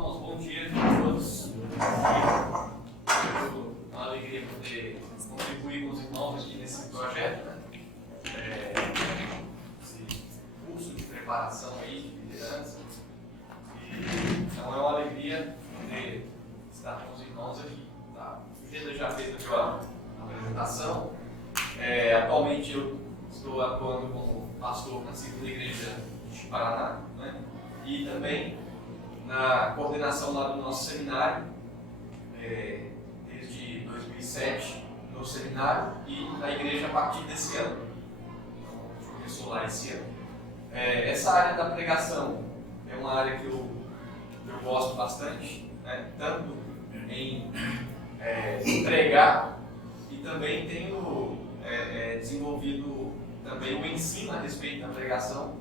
Irmãos, bom dia a todos. É uma alegria poder contribuir com os irmãos aqui nesse projeto, né? Esse curso de preparação aí, de liderança. Então é uma alegria poder estar com os irmãos aqui. Tá? O Geda já fez aqui a apresentação. Atualmente eu estou atuando como pastor na segunda igreja de Paraná, né? E também na coordenação lá do nosso seminário, desde 2007, no seminário e na igreja a partir desse ano. Então, começou lá esse ano. Essa área da pregação é uma área que eu gosto bastante, né? Tanto em pregar e também tenho desenvolvido também o ensino a respeito da pregação.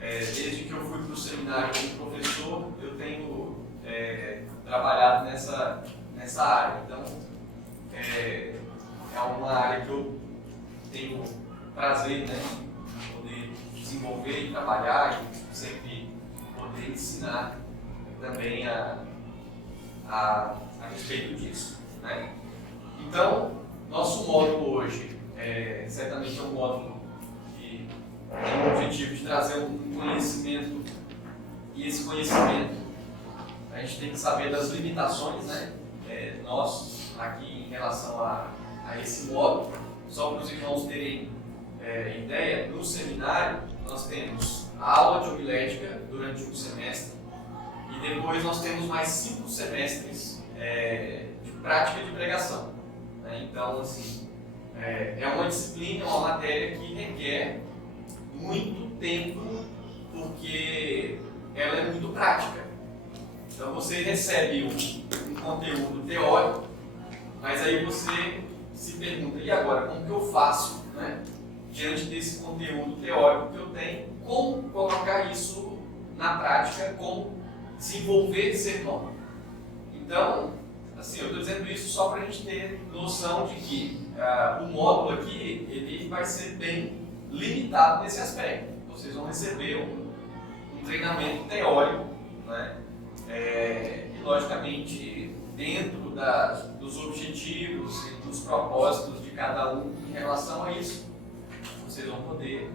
Desde que eu fui para o seminário como professor, eu tenho trabalhado nessa área. Então, é uma área que eu tenho prazer, né, em poder desenvolver e trabalhar e sempre poder ensinar também a respeito disso, né? Então, nosso módulo hoje certamente é um módulo que tem o objetivo de trazer um conhecimento, e esse conhecimento a gente tem que saber das limitações, né? Nós aqui em relação a esse módulo, só para os irmãos terem ideia, no seminário nós temos a aula de homilética durante um semestre e depois nós temos mais 5 semestres de prática de pregação, né? Então, assim, é uma disciplina, uma matéria que requer muito tempo, porque ela é muito prática. Então você recebe um conteúdo teórico, mas aí você se pergunta, e agora, como que eu faço, né, diante desse conteúdo teórico que eu tenho, como colocar isso na prática, como desenvolver sermão? Então, assim, eu estou dizendo isso só para a gente ter noção de que o módulo aqui, ele vai ser bem limitado nesse aspecto. Vocês vão receber um treinamento teórico, né? E logicamente dentro dos objetivos e dos propósitos de cada um em relação a isso, vocês vão poder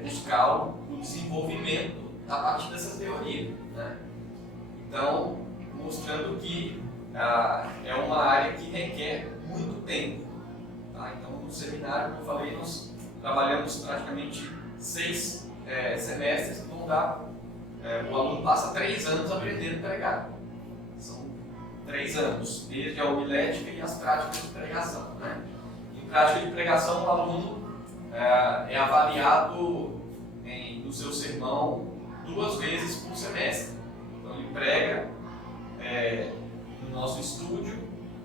buscar o desenvolvimento a partir dessa teoria, né? Então, mostrando que é uma área que requer muito tempo, tá? Então, no seminário, como eu falei, nós trabalhamos praticamente 6 semestres que vão dar. O aluno passa 3 anos aprendendo a pregar. São 3 anos, desde a homilética e as práticas de pregação, né? Em prática de pregação, o aluno é avaliado no seu sermão 2 vezes por semestre. Então, ele prega no nosso estúdio,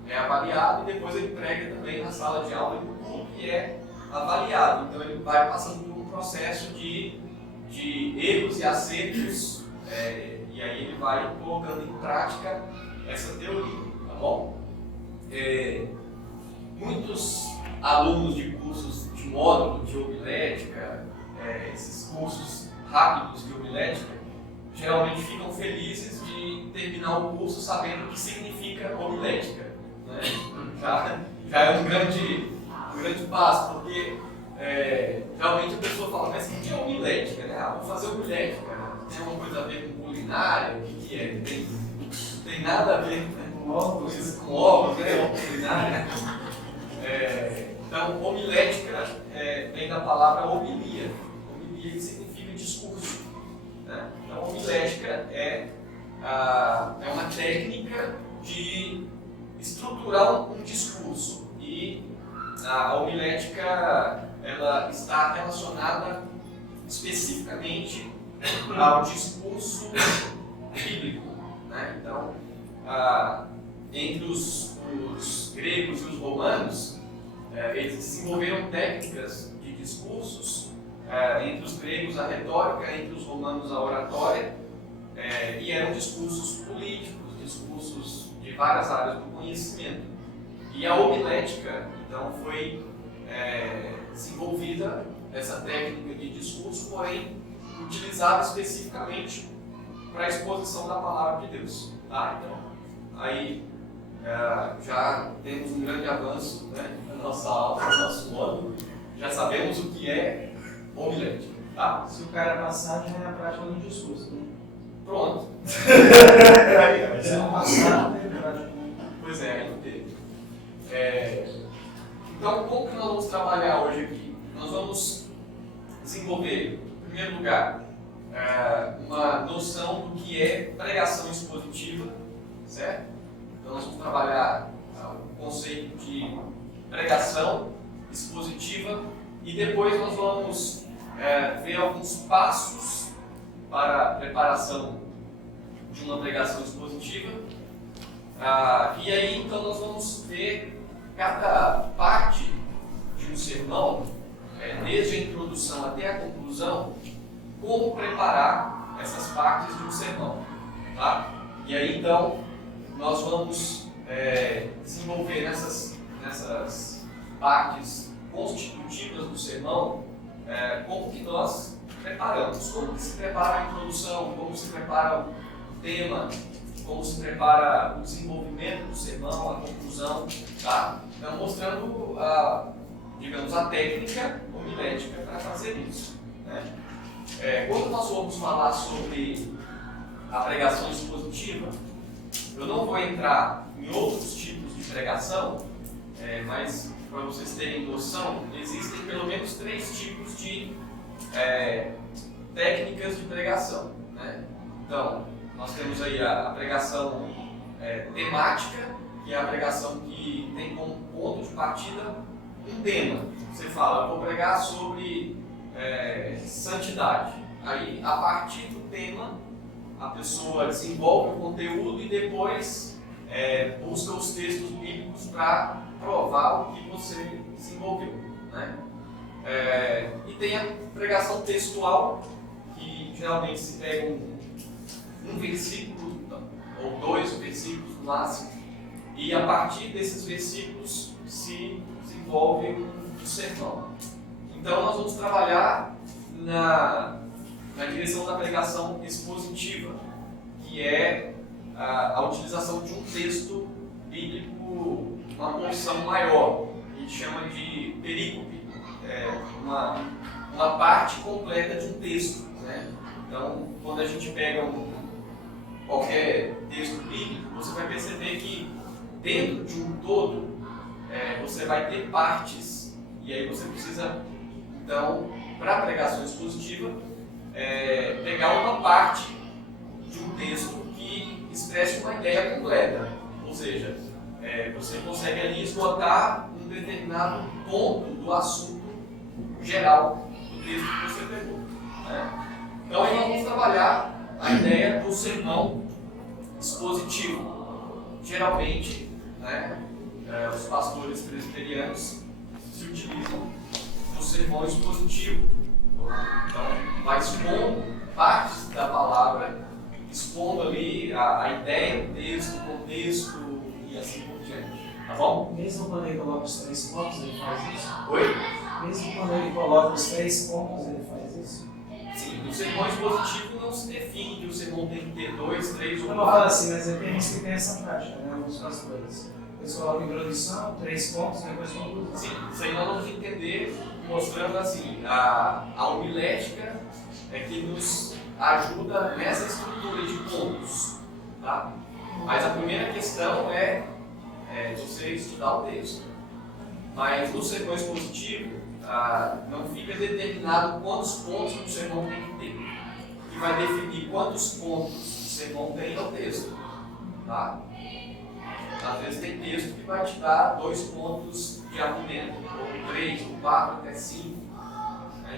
é avaliado, e depois ele prega também na sala de aula e no culto, que é avaliado. Então ele vai passando por um processo de erros e acertos, e aí ele vai colocando em prática essa teoria, tá bom? Muitos alunos de cursos de módulo de homilética, esses cursos rápidos de homilética, geralmente ficam felizes de terminar o curso sabendo o que significa homilética, né? Já é um grande passo, porque realmente a pessoa fala, mas o que é homilética, né? Vou fazer homilética, tem alguma coisa a ver com culinária? O que é? Tem nada a ver, né, com ovos, né? Culinária. Então, homilética vem da palavra homilia. Homilia significa discurso, né? Então, homilética é uma técnica de estruturar um discurso, e a homilética ela está relacionada especificamente ao discurso bíblico, né? Então, entre os gregos e os romanos, eles desenvolveram técnicas de discursos, entre os gregos a retórica, entre os romanos a oratória, e eram discursos políticos, discursos de várias áreas do conhecimento. E a homilética, então, foi desenvolvida essa técnica de discurso, porém utilizada especificamente para a exposição da palavra de Deus. Tá? Então, aí já temos um grande avanço, né, na nossa aula, no nosso módulo. Já sabemos o que é homilética. Tá? Se o cara passar, já é a prática do discurso. Né? Pronto. Se não passar, não tem prática. Pois é, aí não teve. Então, como que nós vamos trabalhar hoje aqui? Nós vamos desenvolver, em primeiro lugar, uma noção do que é pregação expositiva, certo? Então, nós vamos trabalhar o conceito de pregação expositiva e depois nós vamos ver alguns passos para a preparação de uma pregação expositiva. E aí, então, nós vamos ver cada parte de um sermão, desde a introdução até a conclusão, como preparar essas partes de um sermão. Tá? E aí, então, nós vamos desenvolver nessas partes constitutivas do sermão como que nós preparamos, como que se prepara a introdução, como se prepara o tema, como se prepara o desenvolvimento do sermão, a conclusão, tá? Então, mostrando digamos, a técnica homilética para fazer isso, né? Quando nós formos falar sobre a pregação expositiva, eu não vou entrar em outros tipos de pregação, mas para vocês terem noção, existem pelo menos 3 tipos de técnicas de pregação, né? Então, nós temos aí a pregação temática, que é a pregação que tem como ponto de partida um tema. Você fala, vou pregar sobre santidade. Aí, a partir do tema, a pessoa desenvolve o conteúdo e depois busca os textos bíblicos para provar o que você desenvolveu, né? E tem a pregação textual, que geralmente se pega um versículo ou 2 versículos no máximo, e a partir desses versículos se desenvolve um sermão. Então nós vamos trabalhar na direção da pregação expositiva, que é a utilização de um texto bíblico, uma porção maior, que a gente chama de perícope, uma parte completa de um texto, né? Então, quando a gente pega qualquer texto bíblico, você vai perceber que dentro de um todo você vai ter partes, e aí você precisa, então, para a pregação expositiva, pegar uma parte de um texto que expresse uma ideia completa, ou seja, você consegue ali esgotar um determinado ponto do assunto geral do texto que você pegou, né? Então, aí nós vamos trabalhar a ideia do sermão expositivo. Geralmente, né, os pastores presbiterianos se utilizam do sermão expositivo. Então, vai expondo partes da palavra, expondo ali a ideia do texto, o contexto e assim por diante. Tá bom? Mesmo quando ele coloca os 3 pontos, ele faz isso? Oi? Mesmo quando ele coloca os 3 pontos, ele faz isso? Sim, o sermão expositivo não se define que o sermão tem que ter 2, 3 ou 4. Eu não falo assim, mas tem uns que tem essa prática, né? Alguns pastores. Eles colocam introdução, 3 pontos e depois conclusão. Sim, isso aí nós vamos entender mostrando assim, a homilética que nos ajuda nessa estrutura de pontos, tá? Mas a primeira questão é você estudar o texto. Mas no sermão expositivo, não fica determinado quantos pontos o sermão tem que ter. O que vai definir quantos pontos o sermão tem é o texto, tá? Às vezes tem texto que vai te dar 2 pontos de argumento, ou 3, ou 4, até 5.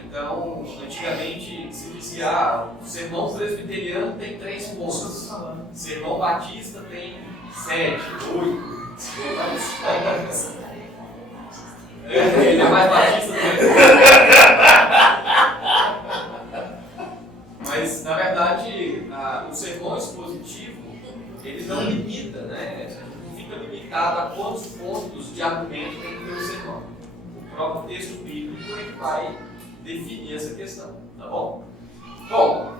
Então, antigamente se dizia, o sermão presbiteriano tem 3 pontos, o sermão batista tem 7, 8. Ele é mais batista também. Mas, na verdade, o sermão expositivo, ele não limita, né? Não fica limitado a quantos pontos de argumento tem que ter o sermão. O próprio texto bíblico ele vai definir essa questão, tá bom? Bom,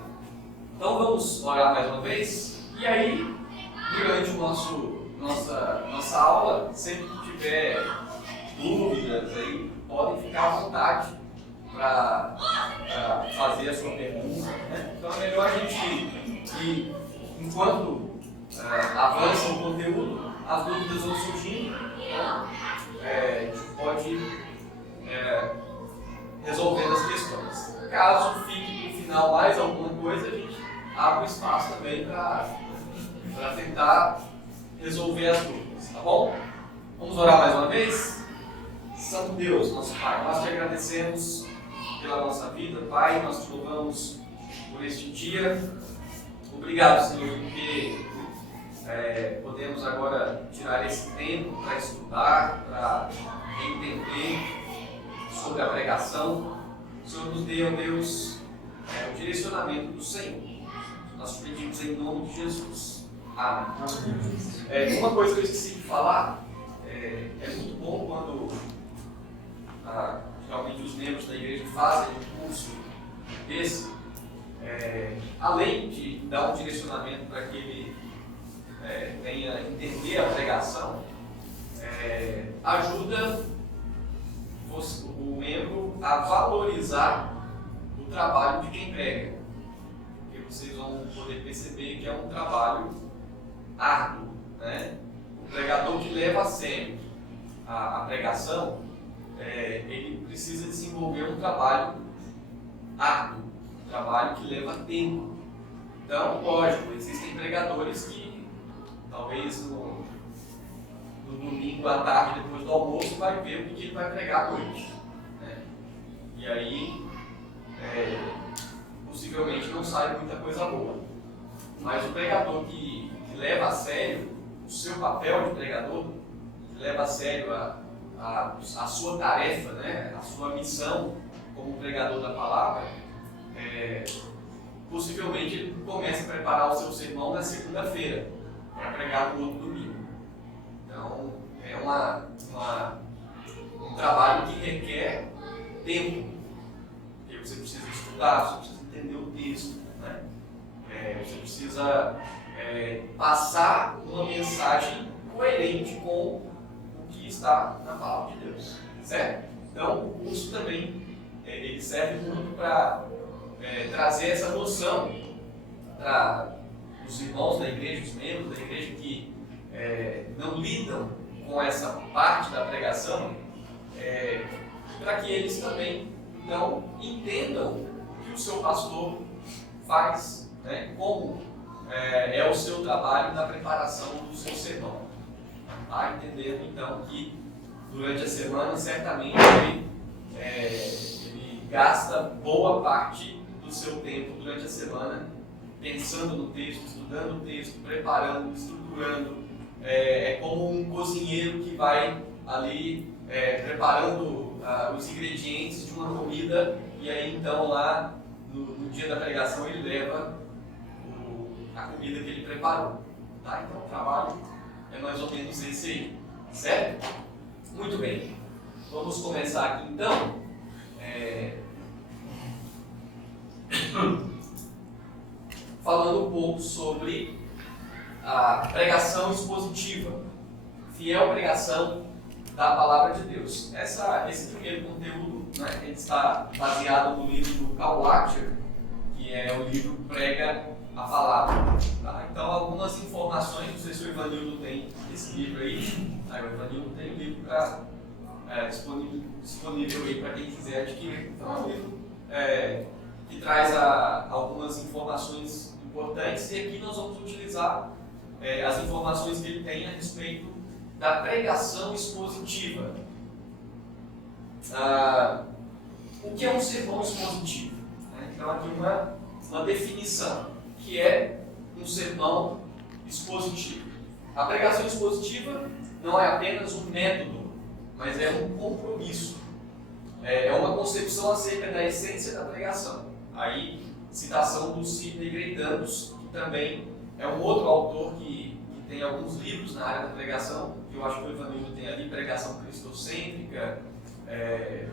Então vamos orar mais uma vez. E aí, durante nossa aula, sempre que tiver dúvidas aí, podem ficar à vontade para fazer a sua pergunta. Né? Então é melhor a gente que, enquanto avança o conteúdo, as dúvidas vão surgindo, então, a gente pode resolvendo as questões. Caso fique no final mais alguma coisa, a gente abre espaço também para tentar resolver as dúvidas, tá bom? Vamos orar mais uma vez? Santo Deus, nosso Pai, nós te agradecemos pela nossa vida, Pai, nós te louvamos por este dia. Obrigado, Senhor, porque podemos agora tirar esse tempo para estudar, para entender sobre a pregação. O Senhor nos dê, ó Deus, o direcionamento do Senhor. Nós te pedimos em nome de Jesus. Amém. Uma coisa que eu esqueci de falar, é muito bom quando realmente os membros da igreja fazem um curso desse, além de dar um direcionamento para que ele venha entender a pregação, ajuda o membro a valorizar o trabalho de quem prega, porque vocês vão poder perceber que é um trabalho árduo, né? O pregador que leva a sério a pregação, ele precisa desenvolver um trabalho árduo, um trabalho que leva tempo. Então, lógico, existem pregadores que talvez no domingo à tarde, depois do almoço, vai ver o que ele vai pregar à noite, né? E aí, possivelmente não sai muita coisa boa. Mas o pregador que leva a sério o seu papel de pregador, que leva a sério a sua tarefa, né? A sua missão como pregador da palavra, possivelmente ele começa a preparar o seu sermão na segunda-feira, para pregar no outro domingo. Então, é um trabalho que requer tempo, porque você precisa estudar, você precisa entender o texto, né? Você precisa passar uma mensagem coerente com o que está na palavra de Deus, certo? Então, o curso também ele serve muito para trazer essa noção para os irmãos da igreja, os membros da igreja que não lidam com essa parte da pregação, para que eles também então entendam o que o seu pastor faz, né? Como é o seu trabalho na preparação do seu sermão. Tá? Entendendo então que durante a semana certamente ele gasta boa parte do seu tempo durante a semana pensando no texto, estudando o texto, preparando, estruturando. É como um cozinheiro que vai ali preparando os ingredientes de uma comida, e aí então lá no dia da pregação ele leva a comida que ele preparou. Tá? Então o trabalho é mais ou menos esse aí, certo? Muito bem, vamos começar aqui então. Falando um pouco sobre a pregação expositiva, fiel pregação da palavra de Deus. Esse primeiro conteúdo, né, ele está baseado no livro do Karl Lachter, que é o livro Prega a Palavra. Tá? Então, algumas informações, não sei se o Ivanildo tem esse livro aí. O Ivanildo tem o livro disponível aí para quem quiser adquirir. Então, é um livro que traz algumas informações importantes, e aqui nós vamos utilizar as informações que ele tem a respeito da pregação expositiva. O que é um sermão expositivo? Então, aqui uma definição, que é um sermão expositivo. A pregação expositiva não é apenas um método, mas é um compromisso. É uma concepção acerca da essência da pregação. Aí, citação do Sidney Greidanus, que também é um outro autor que tem alguns livros na área da pregação, que eu acho que o Ivanildo tem ali, Pregação Cristocêntrica,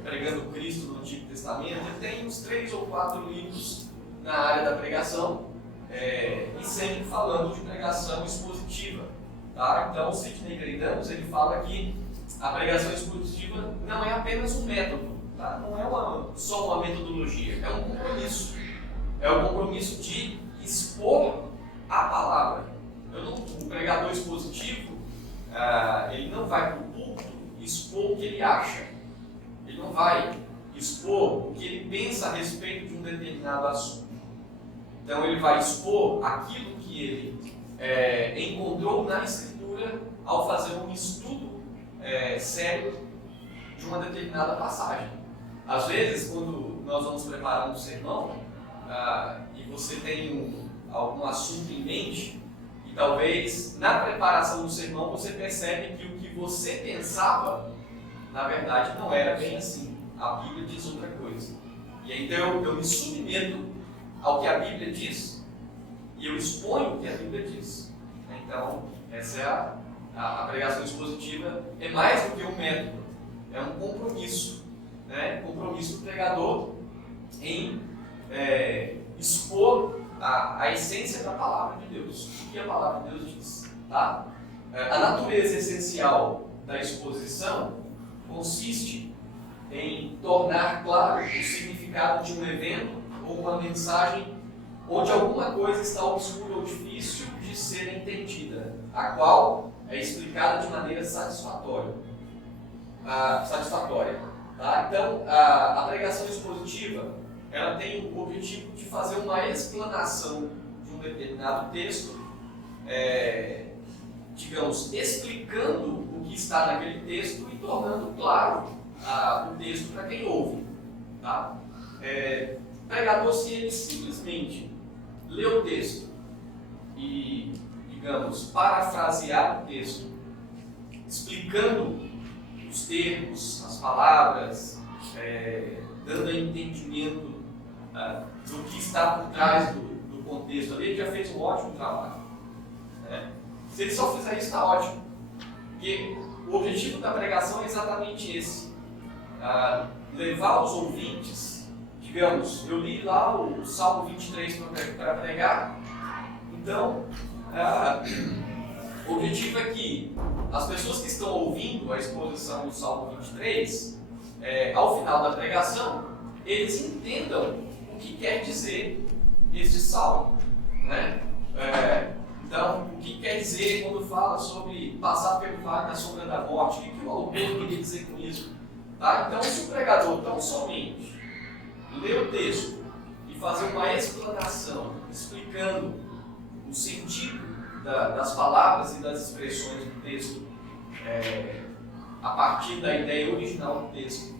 Pregando Cristo no Antigo Testamento. Ele tem uns 3 ou 4 livros na área da pregação, e sempre falando de pregação expositiva. Tá? Então, o Sidney Greidanos, ele fala que a pregação expositiva não é apenas um método, tá? Não é só uma metodologia, é um compromisso. É o compromisso de expor a palavra. O pregador expositivo, ele não vai para o púlpito expor o que ele acha. Ele não vai expor o que ele pensa a respeito de um determinado assunto. Então ele vai expor aquilo que ele encontrou na Escritura ao fazer um estudo sério de uma determinada passagem. Às vezes, quando nós vamos preparar um sermão e você tem algum assunto em mente, e talvez na preparação do sermão você percebe que o que você pensava, na verdade, não era bem assim. A Bíblia diz outra coisa. E aí, então eu me submeto ao que a Bíblia diz e eu exponho o que a Bíblia diz. Então, essa é a pregação expositiva. É mais do que um método, é um compromisso, né? Compromisso do pregador em expor a essência da palavra de Deus, o que a palavra de Deus diz. Tá? A natureza essencial da exposição consiste em tornar claro o significado de um evento ou uma mensagem onde alguma coisa está obscura ou difícil de ser entendida, a qual é explicada de maneira satisfatória. Tá? Então, a pregação expositiva, ela tem o objetivo de fazer uma explanação de um determinado texto, digamos, explicando o que está naquele texto e tornando claro o texto para quem ouve. Tá? O pregador, se ele simplesmente lê o texto e, digamos, parafrasear o texto, explicando os termos, as palavras, dando entendimento do que está por trás do contexto ali, ele já fez um ótimo trabalho. Né? Se ele só fizer isso, está ótimo. Porque o objetivo da pregação é exatamente esse. Levar os ouvintes, digamos, eu li lá o Salmo 23 para pregar, então o objetivo é que as pessoas que estão ouvindo a exposição do Salmo 23, ao final da pregação, eles entendam o que quer dizer este salmo, né? Então, o que quer dizer quando fala sobre passar pelo vale da sombra da morte? O que o autor queria dizer com isso? Tá? Então, se o pregador tão somente ler o texto e fazer uma explanação explicando o sentido das palavras e das expressões do texto a partir da ideia original do texto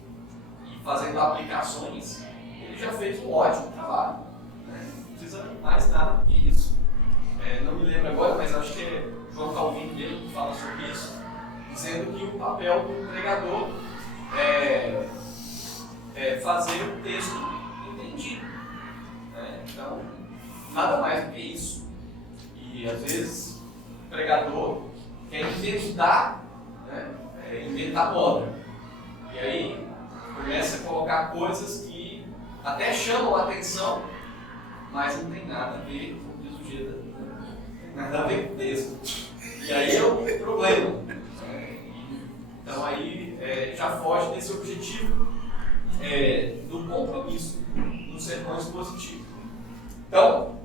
e fazendo aplicações, ele já fez um ótimo trabalho. Né? Não precisa mais nada do que isso. Não me lembro agora, mas acho que é João Calvino mesmo que fala sobre isso, dizendo que o papel do pregador é fazer o texto entendido. Né? Então, nada mais do que isso. E às vezes o pregador quer inventar, né? Inventar moda. E aí começa a colocar coisas que até chamam a atenção, mas não tem nada a ver com o diz o Geda, nada a ver com o texto. E aí é o problema. Então aí já foge desse objetivo do compromisso no sermão expositivo. Então,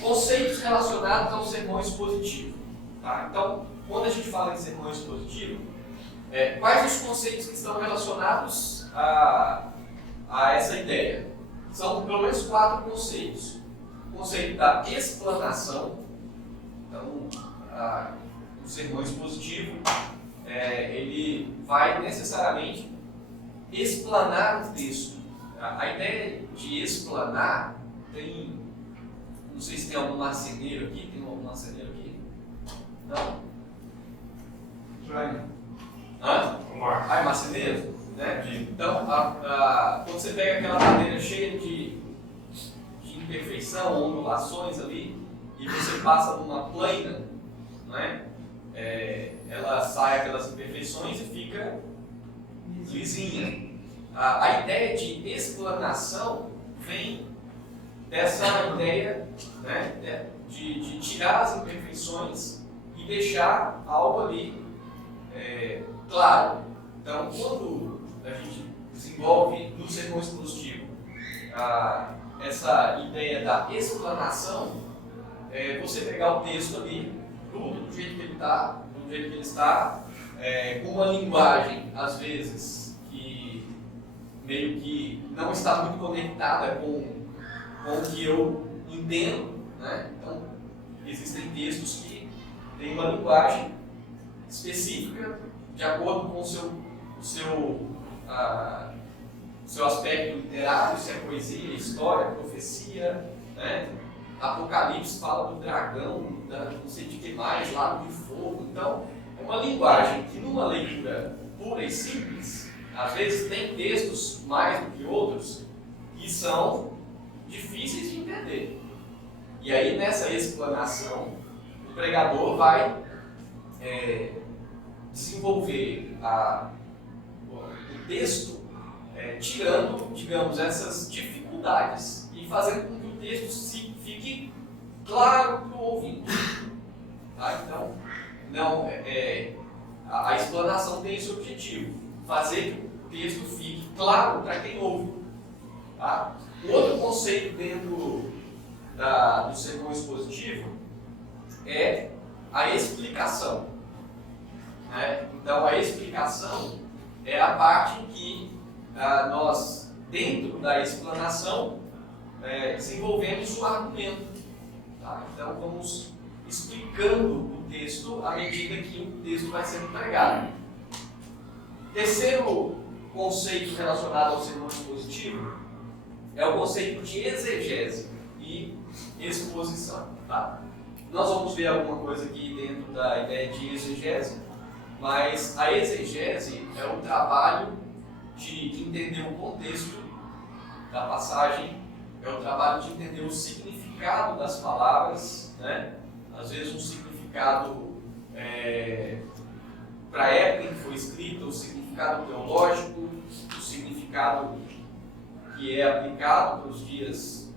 conceitos relacionados ao sermão expositivo. Tá? Então, quando a gente fala em sermão expositivo, quais os conceitos que estão relacionados a essa ideia? São pelo menos 4 conceitos. O conceito da explanação. Então, o sermão expositivo, ele vai necessariamente explanar o texto. A ideia de explanar tem... Não sei se tem algum marceneiro aqui. Tem algum marceneiro aqui? Não? É marceneiro? Né? Então, quando você pega aquela madeira cheia de imperfeição, ondulações ali, e você passa numa plana, né? Ela sai aquelas imperfeições e fica lisinha. A ideia de explanação vem dessa ideia, né, de tirar as imperfeições e deixar algo ali claro. Então, quando a gente desenvolve no sermão expositivo essa ideia da explanação, você pegar o texto ali, tudo do jeito que ele está, do jeito que ele está, com uma linguagem, às vezes, que meio que não está muito conectada com o que eu entendo, né? Então, existem textos que têm uma linguagem específica de acordo com o seu aspecto literário, se é poesia, história, profecia, né? Apocalipse fala do dragão, não sei de que mais, lago de fogo. Então, é uma linguagem que numa leitura pura e simples, às vezes tem textos mais do que outros que são difíceis de entender. E aí nessa explanação, o pregador vai desenvolver o texto tirando, digamos, essas dificuldades e fazendo com que o texto fique claro para o ouvinte. Tá? Então, a explanação tem esse objetivo, fazer que o texto fique claro para quem ouve. Tá? O outro conceito dentro do sermão expositivo é a explicação. Né? Então, a explicação é a parte em que nós, dentro da explanação, desenvolvemos um argumento. Tá? Então, vamos explicando o texto à medida que o texto vai sendo pregado. Terceiro conceito relacionado ao sermão expositivo é o conceito de exegese e exposição. Tá? Nós vamos ver alguma coisa aqui dentro da ideia de exegese, mas a exegese é o trabalho de entender o contexto da passagem, é o trabalho de entender o significado das palavras, né? Às vezes um significado para a época em que foi escrito, o significado teológico, o significado que é aplicado para os dias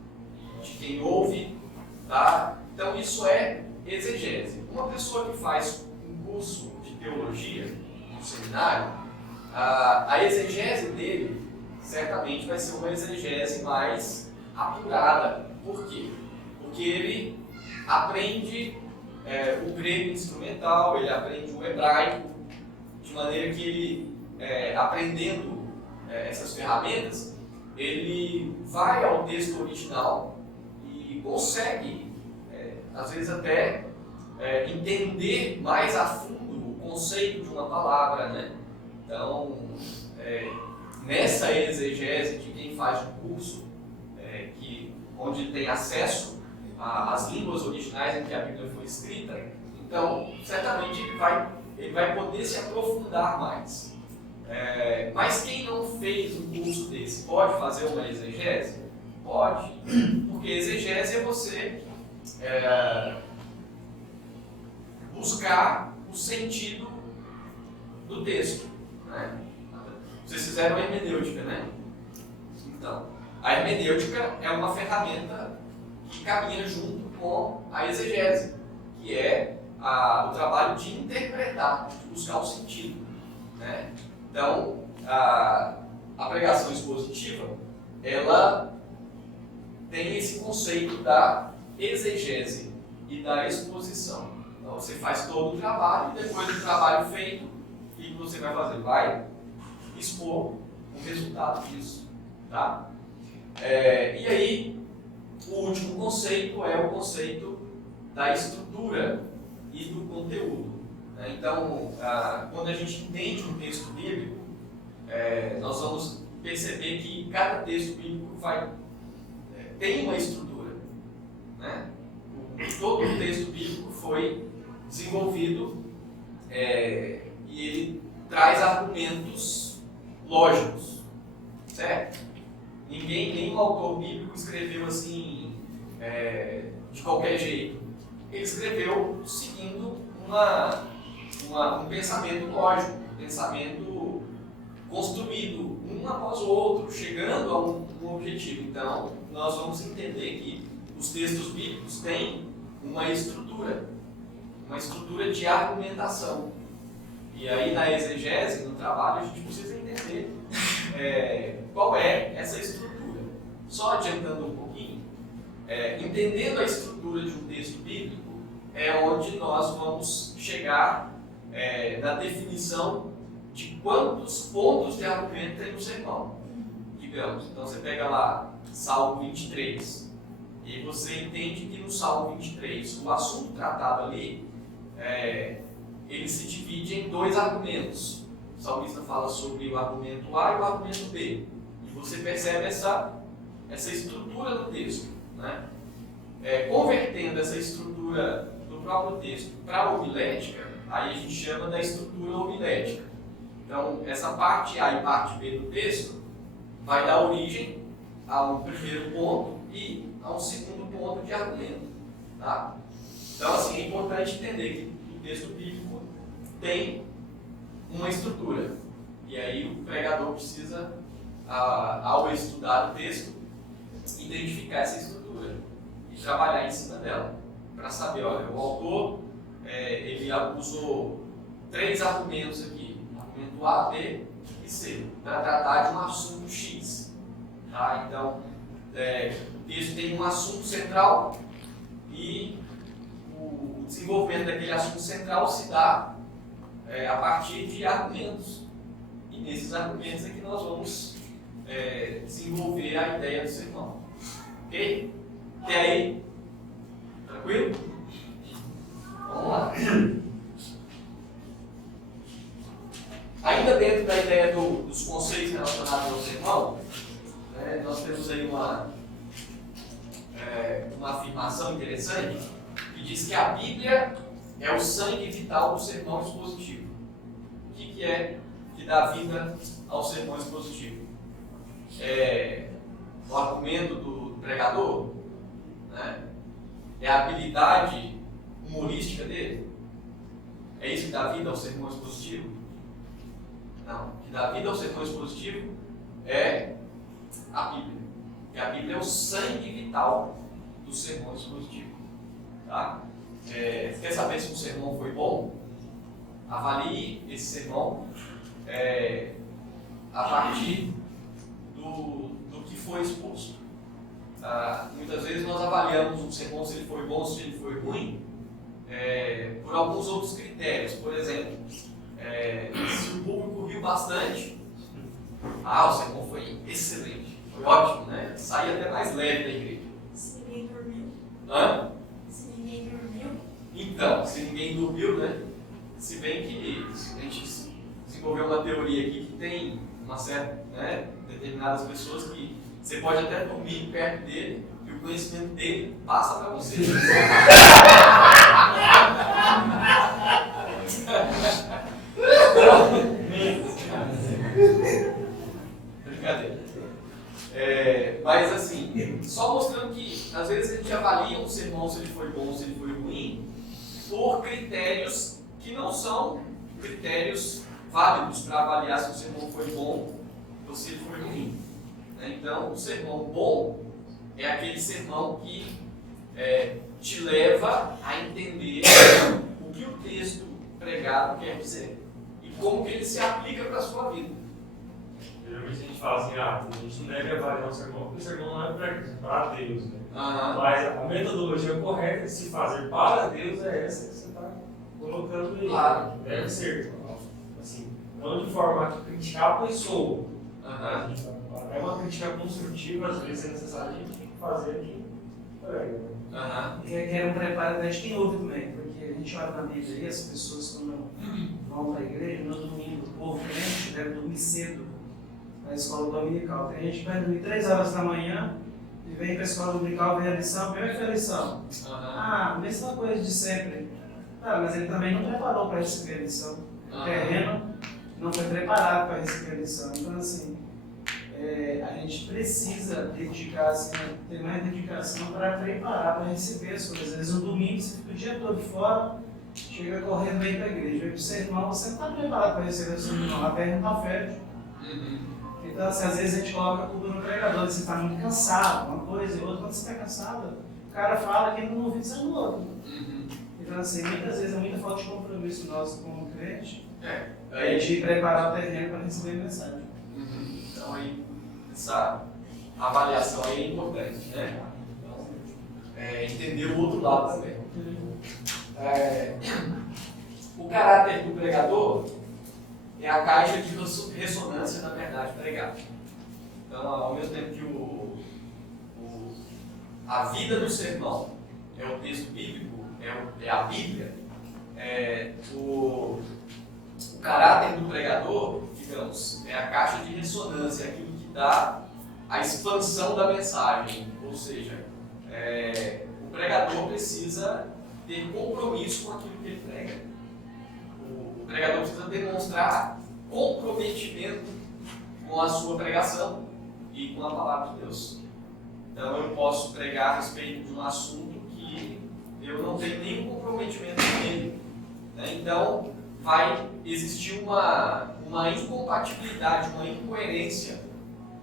de quem ouve. Tá? Então isso é exegese. Uma pessoa que faz um curso de teologia no seminário, a exegese dele certamente vai ser uma exegese mais apurada. Por quê? Porque ele aprende o grego instrumental, ele aprende o hebraico, de maneira que ele, aprendendo essas ferramentas, ele vai ao texto original e consegue, às vezes até, entender mais a fundo o conceito de uma palavra, né? Então, nessa exegese de quem faz o curso, onde tem acesso às línguas originais em que a Bíblia foi escrita, então, certamente ele vai poder se aprofundar mais. Mas quem não fez um curso desse pode fazer uma exegese? Pode, porque exegese é você buscar o sentido do texto. Né? Vocês fizeram hermenêutica, né? Então, a hermenêutica é uma ferramenta que caminha junto com a exegese, que é o trabalho de interpretar, de buscar o sentido. Né? Então, a pregação expositiva, ela tem esse conceito da exegese e da exposição. Então, você faz todo o trabalho e depois do trabalho feito, o que você vai fazer? Vai expor o resultado disso. Tá? E aí, o último conceito é o conceito da estrutura e do conteúdo. Então, quando a gente entende um texto bíblico, nós vamos perceber que cada texto bíblico tem uma estrutura. Né? Todo o texto bíblico foi desenvolvido e ele traz argumentos lógicos, certo? Nenhum autor bíblico escreveu assim de qualquer jeito. Ele escreveu seguindo um pensamento lógico, um pensamento construído um após o outro, chegando a um objetivo. Então, nós vamos entender que os textos bíblicos têm uma estrutura de argumentação. E aí, na exegese, no trabalho, a gente precisa entender qual é essa estrutura. Só adiantando um pouquinho, entendendo a estrutura de um texto bíblico, é onde nós vamos chegar na definição de quantos pontos de argumento tem no sermão. Digamos, então você pega lá Salmo 23 e você entende que no Salmo 23 o assunto tratado ali ele se divide em dois argumentos. O salmista fala sobre o argumento A e o argumento B. E você percebe essa estrutura do texto, né? Convertendo essa estrutura do próprio texto para a homilética, aí a gente chama da estrutura homilética. Então, essa parte A e parte B do texto vai dar origem a um primeiro ponto e a um segundo ponto de argumento. Tá? Então, assim, é importante entender que o texto bíblico tem uma estrutura. E aí o pregador precisa, ao estudar o texto, identificar essa estrutura e trabalhar em cima dela. Para saber, olha, o autor ele usou 3 argumentos aqui, argumento A, B e C, para tratar de um assunto X. Tá? Então, o texto tem um assunto central e o desenvolvimento daquele assunto central se dá a partir de argumentos. E nesses argumentos é que nós vamos desenvolver a ideia do sermão. Ok? Até aí? Tranquilo? Vamos lá. Ainda dentro da ideia dos conceitos relacionados ao sermão, nós temos aí uma afirmação interessante que diz que a Bíblia é o sangue vital do sermão expositivo. O que é que dá vida ao sermão expositivo? O argumento do pregador? Né? É a habilidade humorística dele? É isso que dá vida ao sermão expositivo? Não. O que dá vida ao sermão expositivo é a Bíblia. E a Bíblia é o sangue vital do sermão expositivo. Tá? Quer saber se um sermão foi bom? Avalie esse sermão a partir do que foi exposto. Muitas vezes nós avaliamos um sermão se ele foi bom ou se ele foi ruim por alguns outros critérios. Por exemplo, se o público riu bastante, o sermão foi excelente, foi ótimo, né? Saí até mais leve da igreja. Se ninguém dormiu. Hã? Se ninguém dormiu. Então, se ninguém dormiu, né? Se bem que a gente desenvolveu uma teoria aqui que tem uma certa, determinadas pessoas que você pode até dormir perto dele e o conhecimento dele passa para você. Brincadeira. Mas assim, só mostrando que às vezes a gente avalia um sermão se ele foi bom ou se ele foi ruim por critérios que não são critérios válidos para avaliar se o sermão foi bom ou se ele foi ruim. Então, o sermão bom é aquele sermão que te leva a entender o que o texto pregado quer dizer e como que ele se aplica para a sua vida. Geralmente a gente fala assim, a gente não deve avaliar um sermão, porque o sermão não é para Deus, né? Mas a metodologia correta de se fazer para Deus é essa que você está colocando aí. Claro. Deve ser. Assim, não de forma a criticar a pessoa. É uma crítica construtiva, às vezes é necessário, a gente tem que fazer aqui. Que é um preparo, a gente tem ouvido também, porque a gente olha na Bíblia e as pessoas quando vão para a igreja, no domingo, o povo crente deve dormir cedo na escola dominical. Tem gente que vai dormir 3 horas da manhã e vem para a escola dominical ver a lição. Como é que foi a lição? Mesma coisa de sempre. Mas ele também não preparou para receber a lição. O terreno não foi preparado para receber a lição. Então, assim, a gente precisa dedicar, assim, ter mais dedicação para preparar, para receber as coisas. Às vezes, no domingo, você fica o dia todo fora, chega correndo bem para a igreja. Vai para o sermão, você não está preparado para receber o sermão, a perna está fértil. Então, assim, às vezes a gente coloca a culpa no pregador, você está muito cansado, uma coisa e outra. Quando você está cansado, o cara fala que no ouvido sai no outro. Então, assim, muitas vezes é muita falta de compromisso nosso como crente, a gente preparar o terreno para receber a mensagem. Então, aí, essa avaliação aí é importante, né? Entender o outro lado também. O caráter do pregador é a caixa de ressonância da verdade pregada. Então, ao mesmo tempo que a vida do sermão é o texto bíblico, é a Bíblia, o caráter do pregador, digamos, é a caixa de ressonância, aquilo que dá a expansão da mensagem. Ou seja, o pregador precisa ter compromisso com aquilo que ele prega. O pregador precisa demonstrar comprometimento com a sua pregação e com a palavra de Deus. Então eu posso pregar a respeito de um assunto que eu não tenho nenhum comprometimento com ele, né? Então vai existir uma incompatibilidade, uma incoerência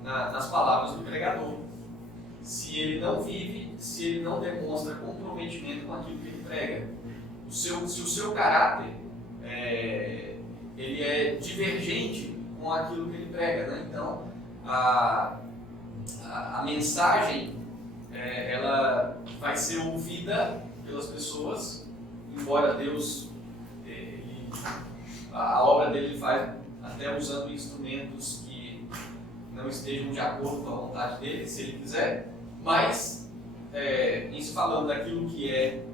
nas palavras do pregador. Se ele não vive, se ele não demonstra comprometimento com aquilo que ele prega. Se o seu caráter ele é divergente com aquilo que ele prega, né? Então a mensagem ela vai ser ouvida pelas pessoas, embora Deus a obra dele faz até usando instrumentos que não estejam de acordo com a vontade dele, se ele quiser, mas isso falando daquilo que é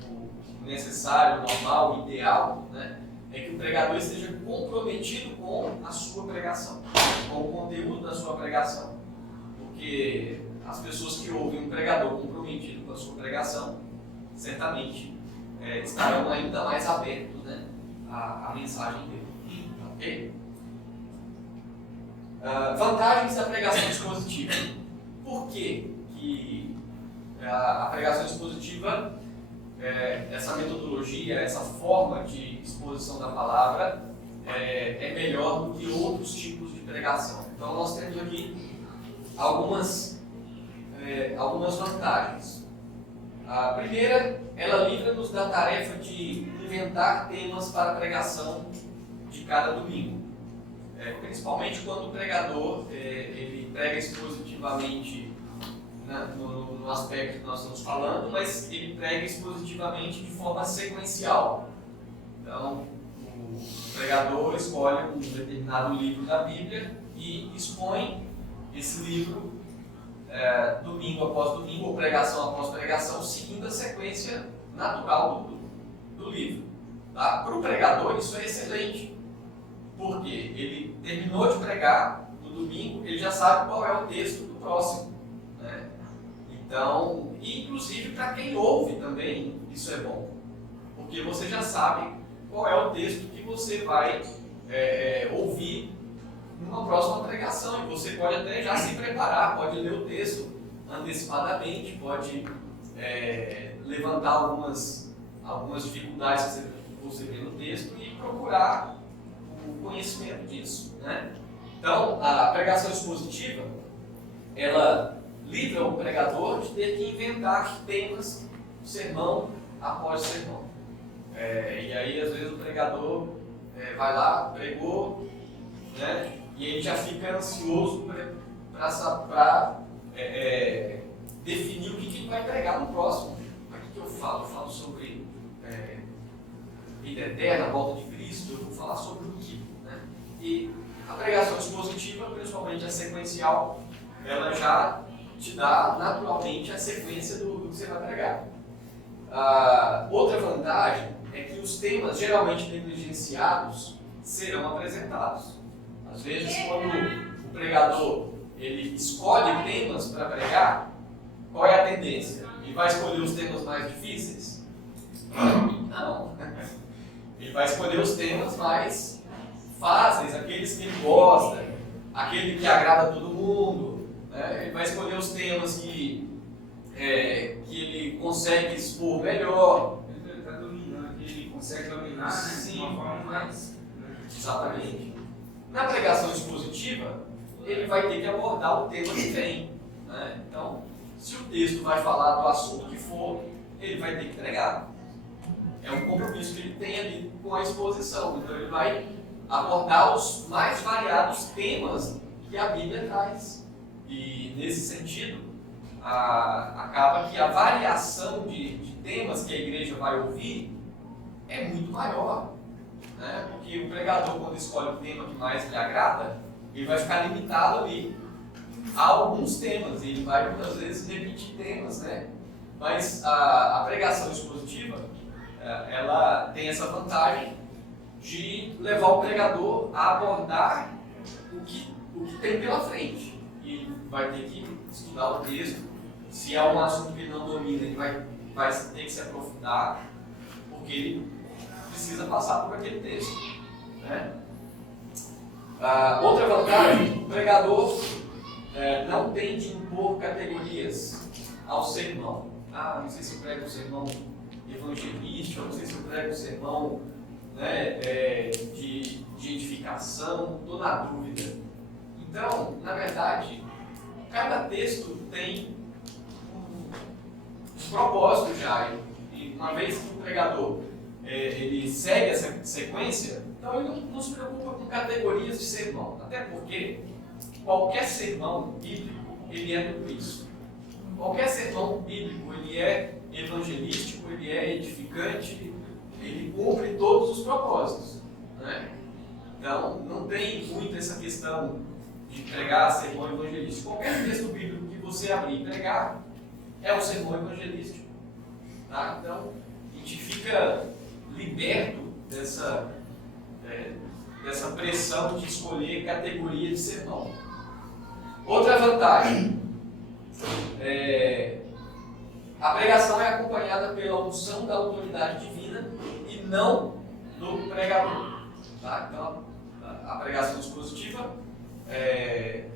o necessário, o normal, o ideal, né, é que o pregador esteja comprometido com a sua pregação, com o conteúdo da sua pregação, porque as pessoas que ouvem um pregador comprometido com a sua pregação, certamente estarão ainda mais abertos, né, à mensagem dele. Ok? Vantagens da pregação expositiva. Por que a pregação expositiva, essa metodologia, essa forma de exposição da palavra é melhor do que outros tipos de pregação? Então nós temos aqui algumas vantagens. A primeira, ela livra-nos da tarefa de inventar temas para a pregação de cada domingo. Principalmente quando o pregador ele prega expositivamente no aspecto que nós estamos falando, mas ele prega expositivamente de forma sequencial. Então, o pregador escolhe um determinado livro da Bíblia e expõe esse livro domingo após domingo, ou pregação após pregação, seguindo a sequência natural do livro. Tá? Para o pregador isso é excelente, porque ele terminou de pregar no domingo, ele já sabe qual é o texto do próximo, né? Então, inclusive para quem ouve também isso é bom, porque você já sabe qual é o texto que você vai ouvir numa próxima pregação, e você pode até já se preparar, pode ler o texto antecipadamente, pode levantar algumas dificuldades que você vê no texto e procurar o conhecimento disso, né? Então, a pregação expositiva, ela livra o pregador de ter que inventar temas, sermão após sermão. E aí, às vezes, o pregador vai lá, pregou, né? E ele já fica ansioso para definir o que ele vai pregar no próximo. O que eu falo? Eu falo sobre vida eterna, a volta de Cristo, eu vou falar sobre o que, né? E a pregação expositiva, principalmente a sequencial, ela já te dá naturalmente a sequência do que você vai pregar. Outra vantagem é que os temas geralmente negligenciados serão apresentados. Às vezes, quando o pregador ele escolhe temas para pregar, qual é a tendência? Ele vai escolher os temas mais difíceis? Não. Ele vai escolher os temas mais fáceis, aqueles que ele gosta, aquele que agrada a todo mundo, né? Ele vai escolher os temas que ele consegue expor melhor. Ele está dominando, que ele consegue dominar, né? De uma forma mais... Exatamente. Na pregação expositiva, ele vai ter que abordar o tema que vem, né? Então, se o texto vai falar do assunto que for, ele vai ter que pregar. É um compromisso que ele tem ali com a exposição. Então, ele vai abordar os mais variados temas que a Bíblia traz. E, nesse sentido, acaba que a variação de temas que a igreja vai ouvir é muito maior, né? Porque o pregador, quando escolhe o tema que mais lhe agrada, ele vai ficar limitado ali a alguns temas, e ele vai muitas vezes repetir temas, né? Mas a pregação expositiva, ela tem essa vantagem de levar o pregador a abordar o que tem pela frente. E ele vai ter que estudar o texto. Se é um assunto que ele não domina, ele vai ter que se aprofundar, porque ele precisa passar por aquele texto, né? Outra vantagem, o pregador não tem de impor categorias ao sermão. Não sei se eu prego um sermão evangelístico, não sei se eu prego um sermão, né, de edificação, estou na dúvida. Então, na verdade, cada texto tem um propósito já. E uma vez que o pregador ele segue essa sequência, então ele não se preocupa com categorias de sermão. Até porque qualquer sermão bíblico, ele é tudo isso. Qualquer sermão bíblico, ele é evangelístico, ele é edificante, ele cumpre todos os propósitos, né? Então, não tem muito essa questão de pregar sermão evangelístico. Qualquer texto bíblico que você abrir e pregar é um sermão evangelístico, tá? Então, a gente fica liberto dessa pressão de escolher categoria de sermão. Outra vantagem, a pregação é acompanhada pela unção da autoridade divina e não do pregador, tá? Então, a pregação expositiva,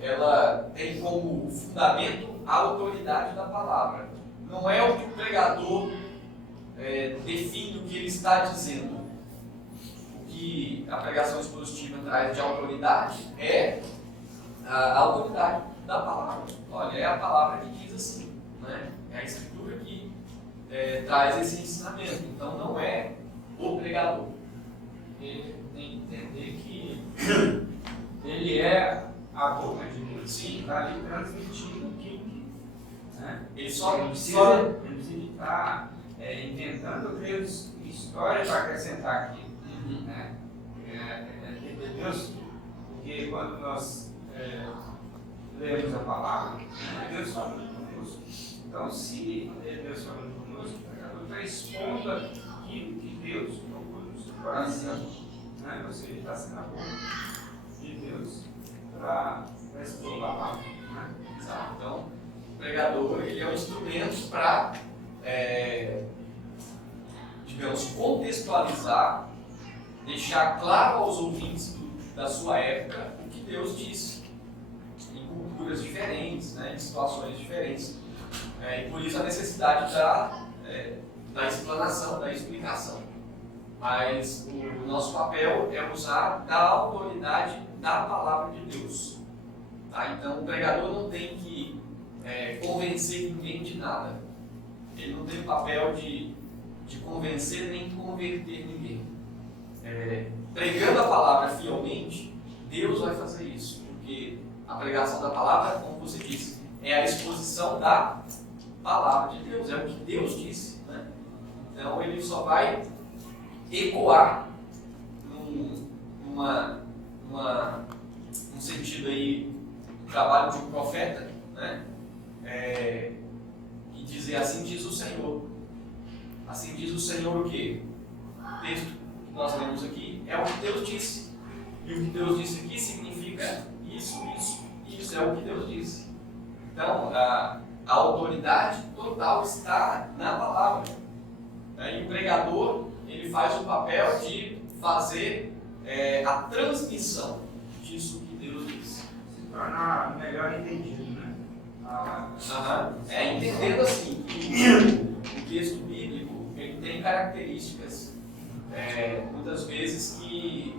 ela tem como fundamento a autoridade da palavra. Não é o que o pregador define o que ele está dizendo. O que a pregação expositiva traz de autoridade é a autoridade da palavra. Olha, é a palavra que diz assim, né? É a escritura que traz esse ensinamento. Então não é o pregador. Ele tem que entender que ele é a boca de Deus. Sim. Está ali transmitindo aquilo que, né? Ele só Ele precisa estar inventando história para acrescentar aquilo. Uhum. Né? Deus, porque quando nós lemos a palavra, Deus fala conosco. Então, se Deus fala conosco, o pregador está expondo aquilo que Deus colocou no seu coração. Né? Ou seja, está sendo a boca de Deus para expor a palavra. Né? Exato. Então, o pregador ele é um instrumento para, digamos, contextualizar, deixar claro aos ouvintes da sua época o que Deus disse, em culturas diferentes, né, em situações diferentes. E por isso a necessidade da explanação, da explicação. Mas o nosso papel é usar da autoridade da palavra de Deus. Tá? Então o pregador não tem que convencer ninguém de nada. Ele não tem o papel de convencer nem converter ninguém. Pregando a palavra fielmente, Deus vai fazer isso. Porque a pregação da palavra, como você disse, é a exposição da palavra de Deus. É o que Deus disse, né? Então ele só vai ecoar num sentido aí do trabalho de um profeta, né? E dizer assim diz o Senhor. Assim diz o Senhor o quê? O texto que nós lemos aqui é o que Deus disse. E o que Deus disse aqui significa isso, é o que Deus disse. Então, a autoridade total está na palavra. E o pregador, ele faz o papel de fazer a transmissão disso que Deus disse. Se tornar melhor entendido, né? Entendendo assim que o texto bíblico ele tem características muitas vezes que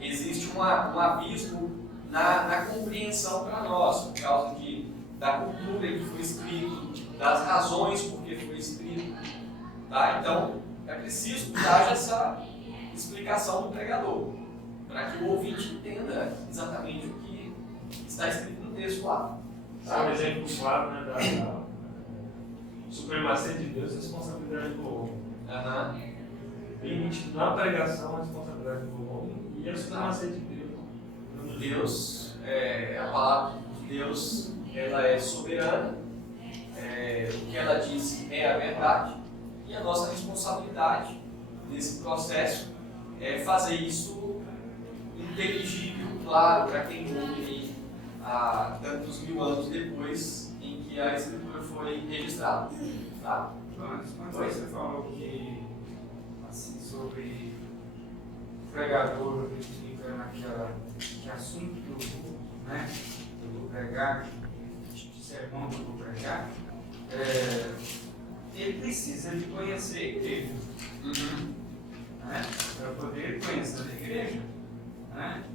existe um abismo na compreensão para nós, por causa da cultura em que foi escrito, das razões por que foi escrito. Tá? Então, é preciso que haja essa explicação do pregador, para que o ouvinte entenda exatamente o que está escrito no texto lá. Tá? Um exemplo claro, né, da supremacia de Deus e responsabilidade do homem. Bem nítido na pregação a responsabilidade do homem e a supremacia de Deus. A palavra de Deus, ela é soberana, o que ela diz é a verdade, e a nossa responsabilidade nesse processo é fazer isso inteligível, claro, para quem ouve há tantos mil anos depois em que a Escritura foi registrada. Tá? Quando você falou que, assim, sobre o pregador que fica que assunto que eu vou pregar, de sermão que eu vou pregar, ele precisa de conhecer a igreja. Para poder conhecer a igreja,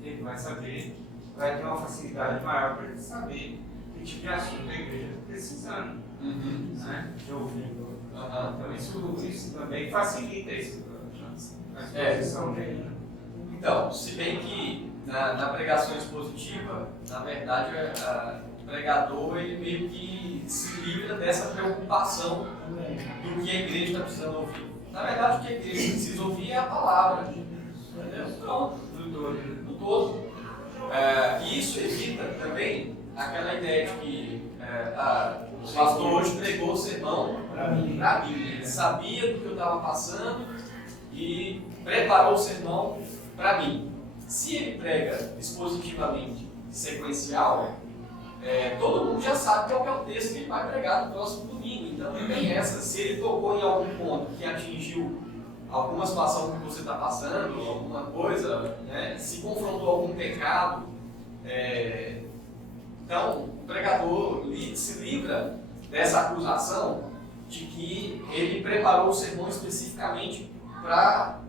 ele vai saber, vai ter uma facilidade maior para ele saber que tipo de assunto a igreja está precisando de ouvir. Então isso também facilita isso, a exposição dele. Então, se bem que na pregação expositiva, na verdade, o pregador ele meio que se livra dessa preocupação do que a igreja está precisando ouvir. Na verdade, o que a igreja precisa ouvir é a palavra. Entendeu? Então, no todo. E isso evita também aquela ideia de que o pastor hoje pregou o sermão para mim. Ele sabia do que eu estava passando e preparou o sermão para mim. Se ele prega expositivamente sequencial, todo mundo já sabe qual é o texto que ele vai pregar no próximo domingo. Então não tem essa. Se ele tocou em algum ponto que atingiu alguma situação que você está passando, alguma coisa, se confrontou algum pecado, então o pregador se livra dessa acusação de que ele preparou o sermão especificamente para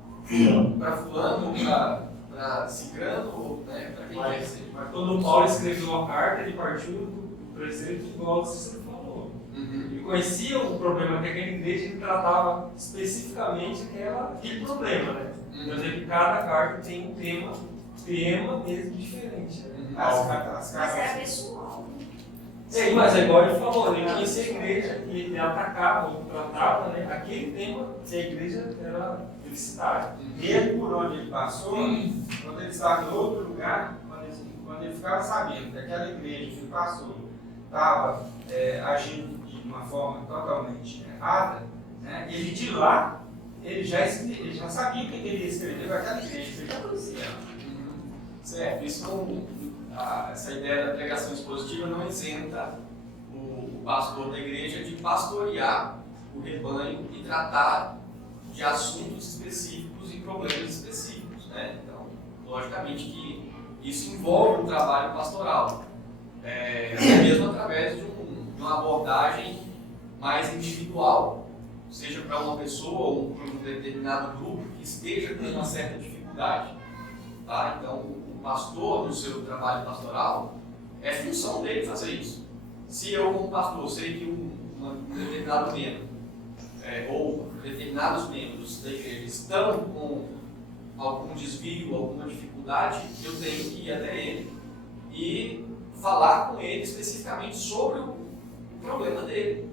fulano, para cicrano, para quem quer que seja. Mas quando Paulo escreveu a carta, ele partiu do preceito igual você falou. Ele conhecia o problema que aquela igreja ele tratava especificamente aquele problema, né? Quer dizer que cada carta tem um tema mesmo diferente. Mas era pessoal. Mas é igual ele falou, ele conhecia a igreja e ele atacava ou tratava aquele tema que a igreja era deficitária. Mesmo por onde ele passou, quando ele estava em outro lugar, quando ele ficava sabendo que aquela igreja que ele passou estava agindo de uma forma totalmente errada, ele de lá, ele já sabia o que ele ia escrever para aquela igreja, ele já conhecia. Certo, isso essa ideia da pregação expositiva não isenta o pastor da igreja de pastorear o rebanho e tratar de assuntos específicos e problemas específicos. Então, logicamente que isso envolve um trabalho pastoral, até mesmo através de uma abordagem mais individual, seja para uma pessoa ou para um determinado grupo que esteja com uma certa dificuldade. Tá? Então, o pastor, no seu trabalho pastoral, é função dele fazer isso. Se eu, como pastor, sei que um determinado membro ou determinados membros da igreja estão com algum desvio, alguma dificuldade, eu tenho que ir até ele e falar com ele especificamente sobre o problema dele.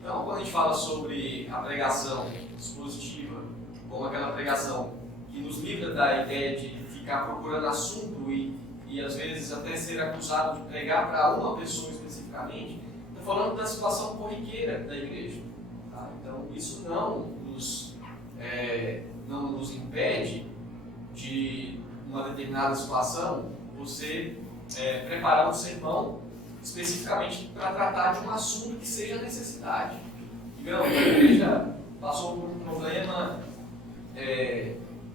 Então, quando a gente fala sobre a pregação expositiva, como aquela pregação que nos livra da ideia de ficar procurando assunto e às vezes até ser acusado de pregar para uma pessoa especificamente, está falando da situação corriqueira da igreja. Tá? Então, isso não nos impede de, uma determinada situação, você preparar um sermão especificamente para tratar de um assunto que seja necessidade. Digamos, a igreja passou por um problema,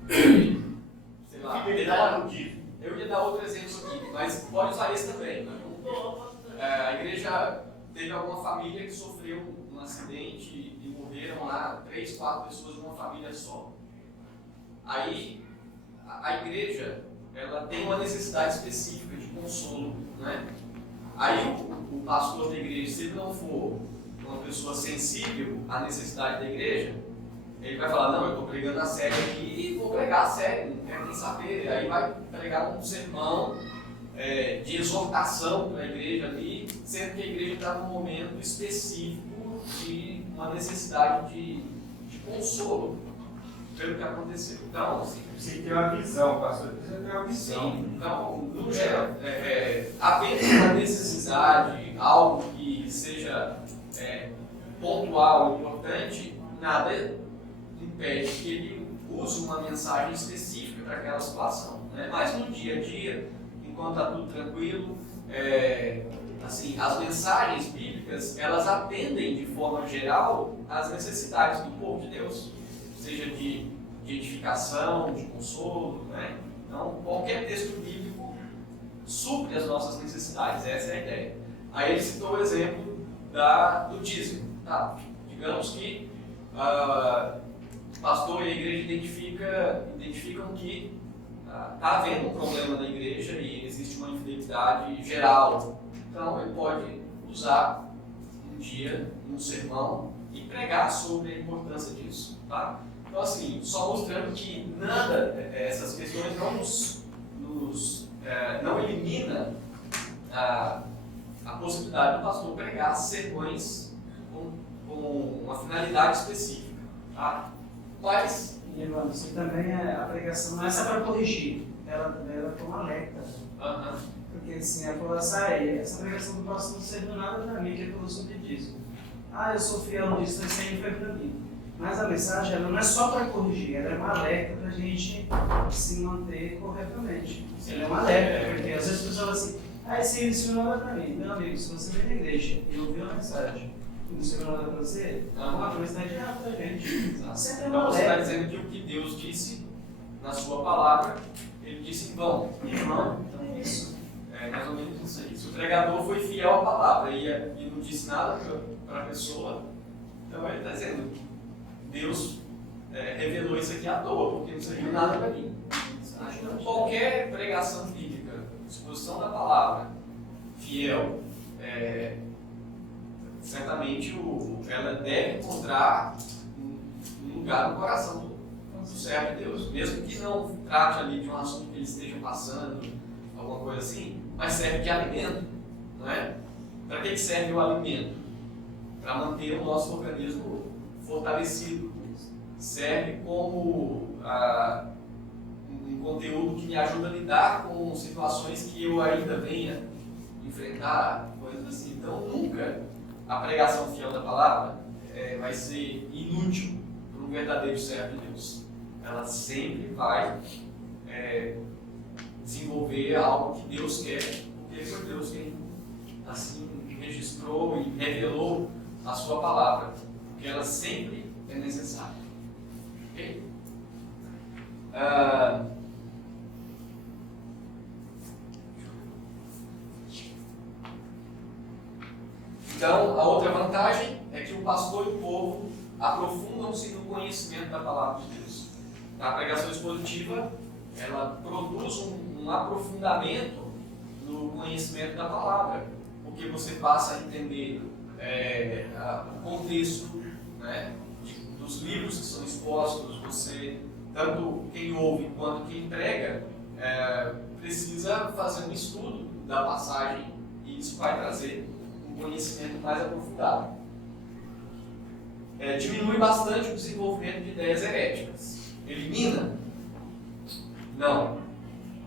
sei lá, eu ia dar outro exemplo aqui, mas pode usar esse também. A igreja teve alguma família que sofreu um acidente e morreram lá 3, 4 pessoas de uma família só. Aí a igreja, ela tem uma necessidade específica de consolo, né? Aí o pastor da igreja, se ele não for uma pessoa sensível à necessidade da igreja, ele vai falar, não, eu estou pregando a sério aqui e vou pregar a sério, não quero nem saber. Aí vai pregar um sermão de exortação para a igreja ali, sendo que a igreja está num momento específico de uma necessidade de consolo pelo que aconteceu. Então, assim, você tem uma visão, pastor. Você tem uma visão. Sim, então, no geral, apenas uma necessidade, algo que seja pontual, importante, nada impede que ele use uma mensagem específica para aquela situação, né? Mas no dia a dia, enquanto está tudo tranquilo, assim, as mensagens bíblicas, elas atendem de forma geral às necessidades do povo de Deus, seja de edificação, de consolo, né? Então, qualquer texto bíblico supre as nossas necessidades, essa é a ideia. Aí ele citou o exemplo do dízimo. Tá? Digamos que o pastor e a igreja identificam que está havendo um problema na igreja e existe uma infidelidade geral. Então, ele pode usar um dia, um sermão, e pregar sobre a importância disso. Tá? Então, assim, só mostrando que nada, essas questões não elimina a possibilidade do pastor pregar sermões com uma finalidade específica. Tá? Mas, e, Evandro, isso também a pregação não é só para corrigir, ela é um alerta. Porque assim, ela falou assim, essa pregação do pastor não serviu nada para mim, que ele falou sobre dízimo. Eu sou fiel nisso, isso aí foi para mim. Mas a mensagem ela não é só para corrigir, ela é um alerta para a gente se manter corretamente. Ela é um alerta, porque às vezes a pessoa fala assim, esse isso não é para mim. Meu amigo, se você vem na igreja e ouviu a mensagem e não serviu nada para você, uma coisa está errada para a gente. Sempre é um então você está alerta. dizendo que o que Deus disse na sua palavra, ele disse em vão. Irmão, então é isso. É mais ou menos isso aí. Se o pregador foi fiel à palavra e não disse nada para a pessoa, então ele está dizendo, Deus revelou isso aqui à toa, porque não serviu nada para mim. Então, qualquer pregação bíblica, exposição da palavra, fiel, certamente ela deve encontrar um lugar no coração do servo de Deus, mesmo que não trate ali de um assunto que ele esteja passando, alguma coisa assim, mas serve de alimento, não é? Para que serve o alimento? Para manter o nosso organismo fortalecido. Serve como um conteúdo que me ajuda a lidar com situações que eu ainda venha enfrentar, coisas assim. Então, nunca a pregação fiel da palavra vai ser inútil para um verdadeiro servo de Deus. Ela sempre vai desenvolver algo que Deus quer, porque foi Deus quem assim registrou e revelou a sua palavra, porque ela sempre é necessária. Ok? Então, a outra vantagem é que o pastor e o povo aprofundam-se no conhecimento da palavra de Deus. A pregação expositiva, ela produz um aprofundamento no conhecimento da palavra, porque você passa a entender o contexto, né, dos livros que são expostos. Você, tanto quem ouve quanto quem prega, precisa fazer um estudo da passagem, e isso vai trazer um conhecimento mais aprofundado. Diminui bastante o desenvolvimento de ideias heréticas. Elimina? Não.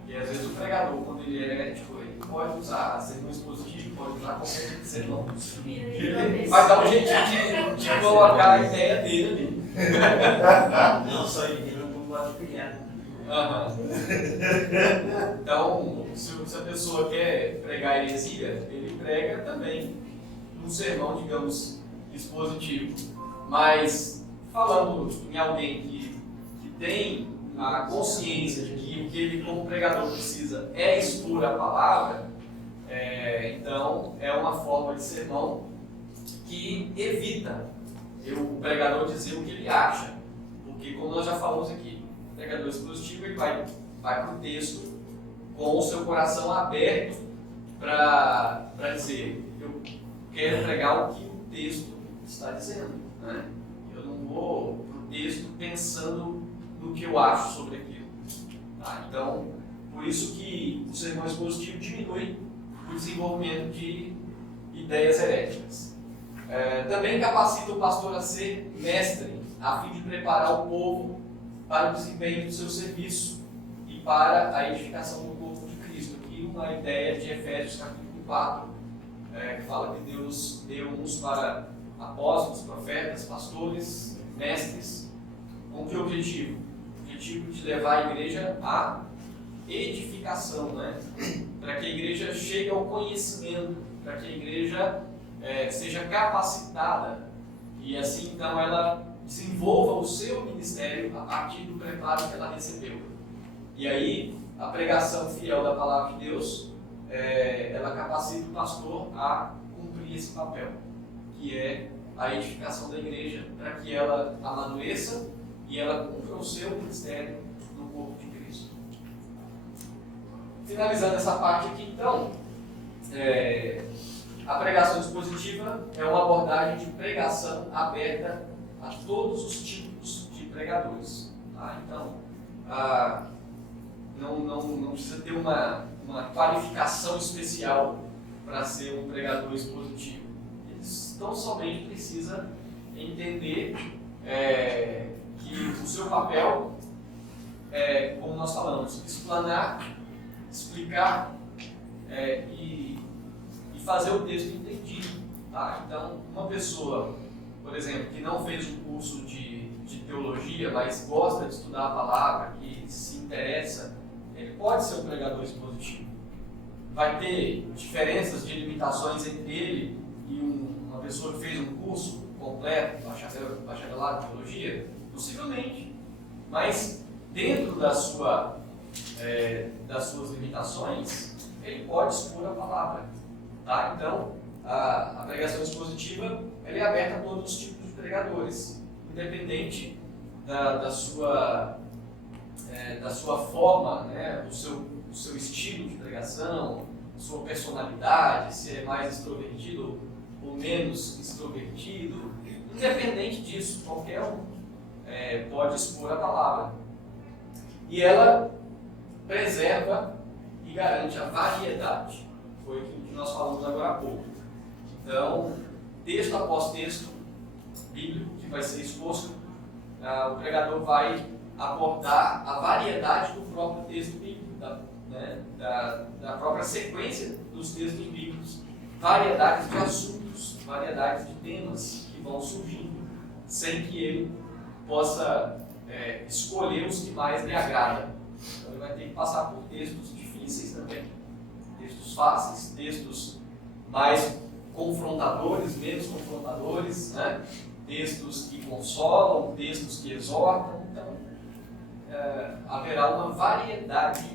E às vezes o pregador, quando ele é herético, ele pode usar sermão expositivo, pode usar qualquer tipo de sermão. Ele vai dar um jeitinho de colocar a ideia dele ali. Não só ele não pode criar. Então, se a pessoa quer pregar heresia, ele prega também um sermão, digamos, expositivo. Mas, falando em alguém que tem a consciência de que o que ele, como pregador, precisa é expor a palavra, então é uma forma de sermão que evita o pregador dizer o que ele acha. Porque, como nós já falamos aqui, o pregador expositivo ele vai vai para o texto com o seu coração aberto para dizer, eu quero pregar o que o texto está dizendo, né? Eu não vou para o texto pensando no que eu acho sobre aquilo. Tá? Então, por isso que o sermão expositivo diminui o desenvolvimento de ideias heréticas. Também capacita o pastor a ser mestre, a fim de preparar o povo para o desempenho do seu serviço e para a edificação do corpo de Cristo. Aqui uma ideia de Efésios capítulo 4, que fala que Deus deu uns para apóstolos, profetas, pastores, mestres. Com que objetivo? O objetivo de levar a igreja à edificação, né? Para que a igreja chegue ao conhecimento, para que a igreja seja capacitada e assim então ela desenvolva o seu ministério a partir do preparo que ela recebeu. E aí a pregação fiel da palavra de Deus, ela capacita o pastor a cumprir esse papel, que é a edificação da igreja, para que ela amadureça e ela cumpra o seu ministério no corpo de Cristo. Finalizando essa parte aqui, então, a pregação expositiva é uma abordagem de pregação aberta a todos os tipos de pregadores. Tá? Então, não precisa ter uma qualificação especial para ser um pregador expositivo. Eles tão somente precisa entender que o seu papel é, como nós falamos, explanar, explicar e fazer o texto entendido. Tá? Então, uma pessoa, por exemplo, que não fez um curso de teologia, mas gosta de estudar a palavra, que se interessa, ele pode ser um pregador expositivo. Vai ter diferenças de limitações entre ele e uma pessoa que fez um curso completo, bacharelado em teologia? Possivelmente. Mas, dentro das suas limitações, ele pode expor a palavra. Tá? Então, a pregação expositiva ela é aberta a todos os tipos de pregadores, independente da sua forma, né, do seu estilo de pregação, sua personalidade, se é mais extrovertido ou menos extrovertido. Independente disso, qualquer um pode expor a palavra. E ela preserva e garante a variedade. Foi o que nós falamos agora há pouco. Então, texto após texto bíblico que vai ser exposto, o pregador vai abordar a variedade do próprio texto bíblico, da própria sequência dos textos bíblicos, variedades de assuntos, variedades de temas que vão surgindo, sem que ele possa escolher os que mais lhe agradam. Então, ele vai ter que passar por textos difíceis também, textos fáceis, textos mais confrontadores, menos confrontadores, né? Textos que consolam, textos que exortam. Então, haverá uma variedade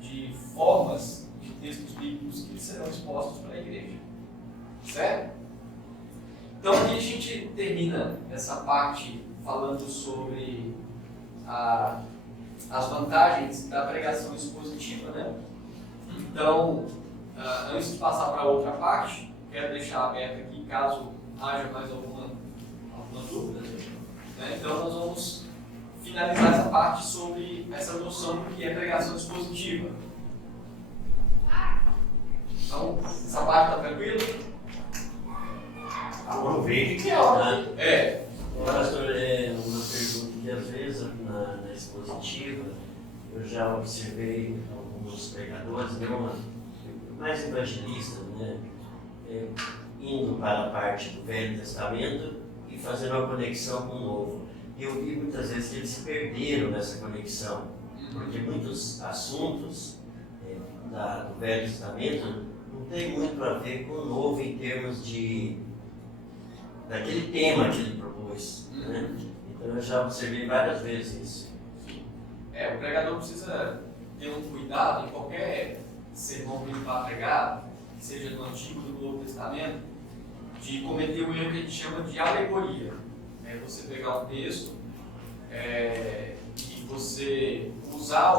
de formas de textos bíblicos que serão expostos para a igreja. Certo? Então, aqui a gente termina essa parte falando sobre as vantagens da pregação expositiva, né? Então, antes de passar para outra parte, quero deixar aberto aqui, caso haja mais alguma dúvida, né? Então nós vamos finalizar essa parte sobre essa noção do que é pregação expositiva. Então, essa parte está tranquila? Aproveite que Pastor, uma pergunta que às vezes na expositiva eu já observei alguns pregadores, mais evangelistas, né, indo para a parte do Velho Testamento e fazendo uma conexão com o Novo. Eu vi muitas vezes que eles se perderam nessa conexão, porque muitos assuntos do Velho Testamento não tem muito a ver com o Novo em termos daquele tema que ele propôs. Né? Então eu já observei várias vezes isso. O pregador precisa ter um cuidado em qualquer sermão que ele vai pregar, seja do Antigo ou do Novo Testamento, de cometer o erro que a gente chama de alegoria. É você pegar um texto e você usar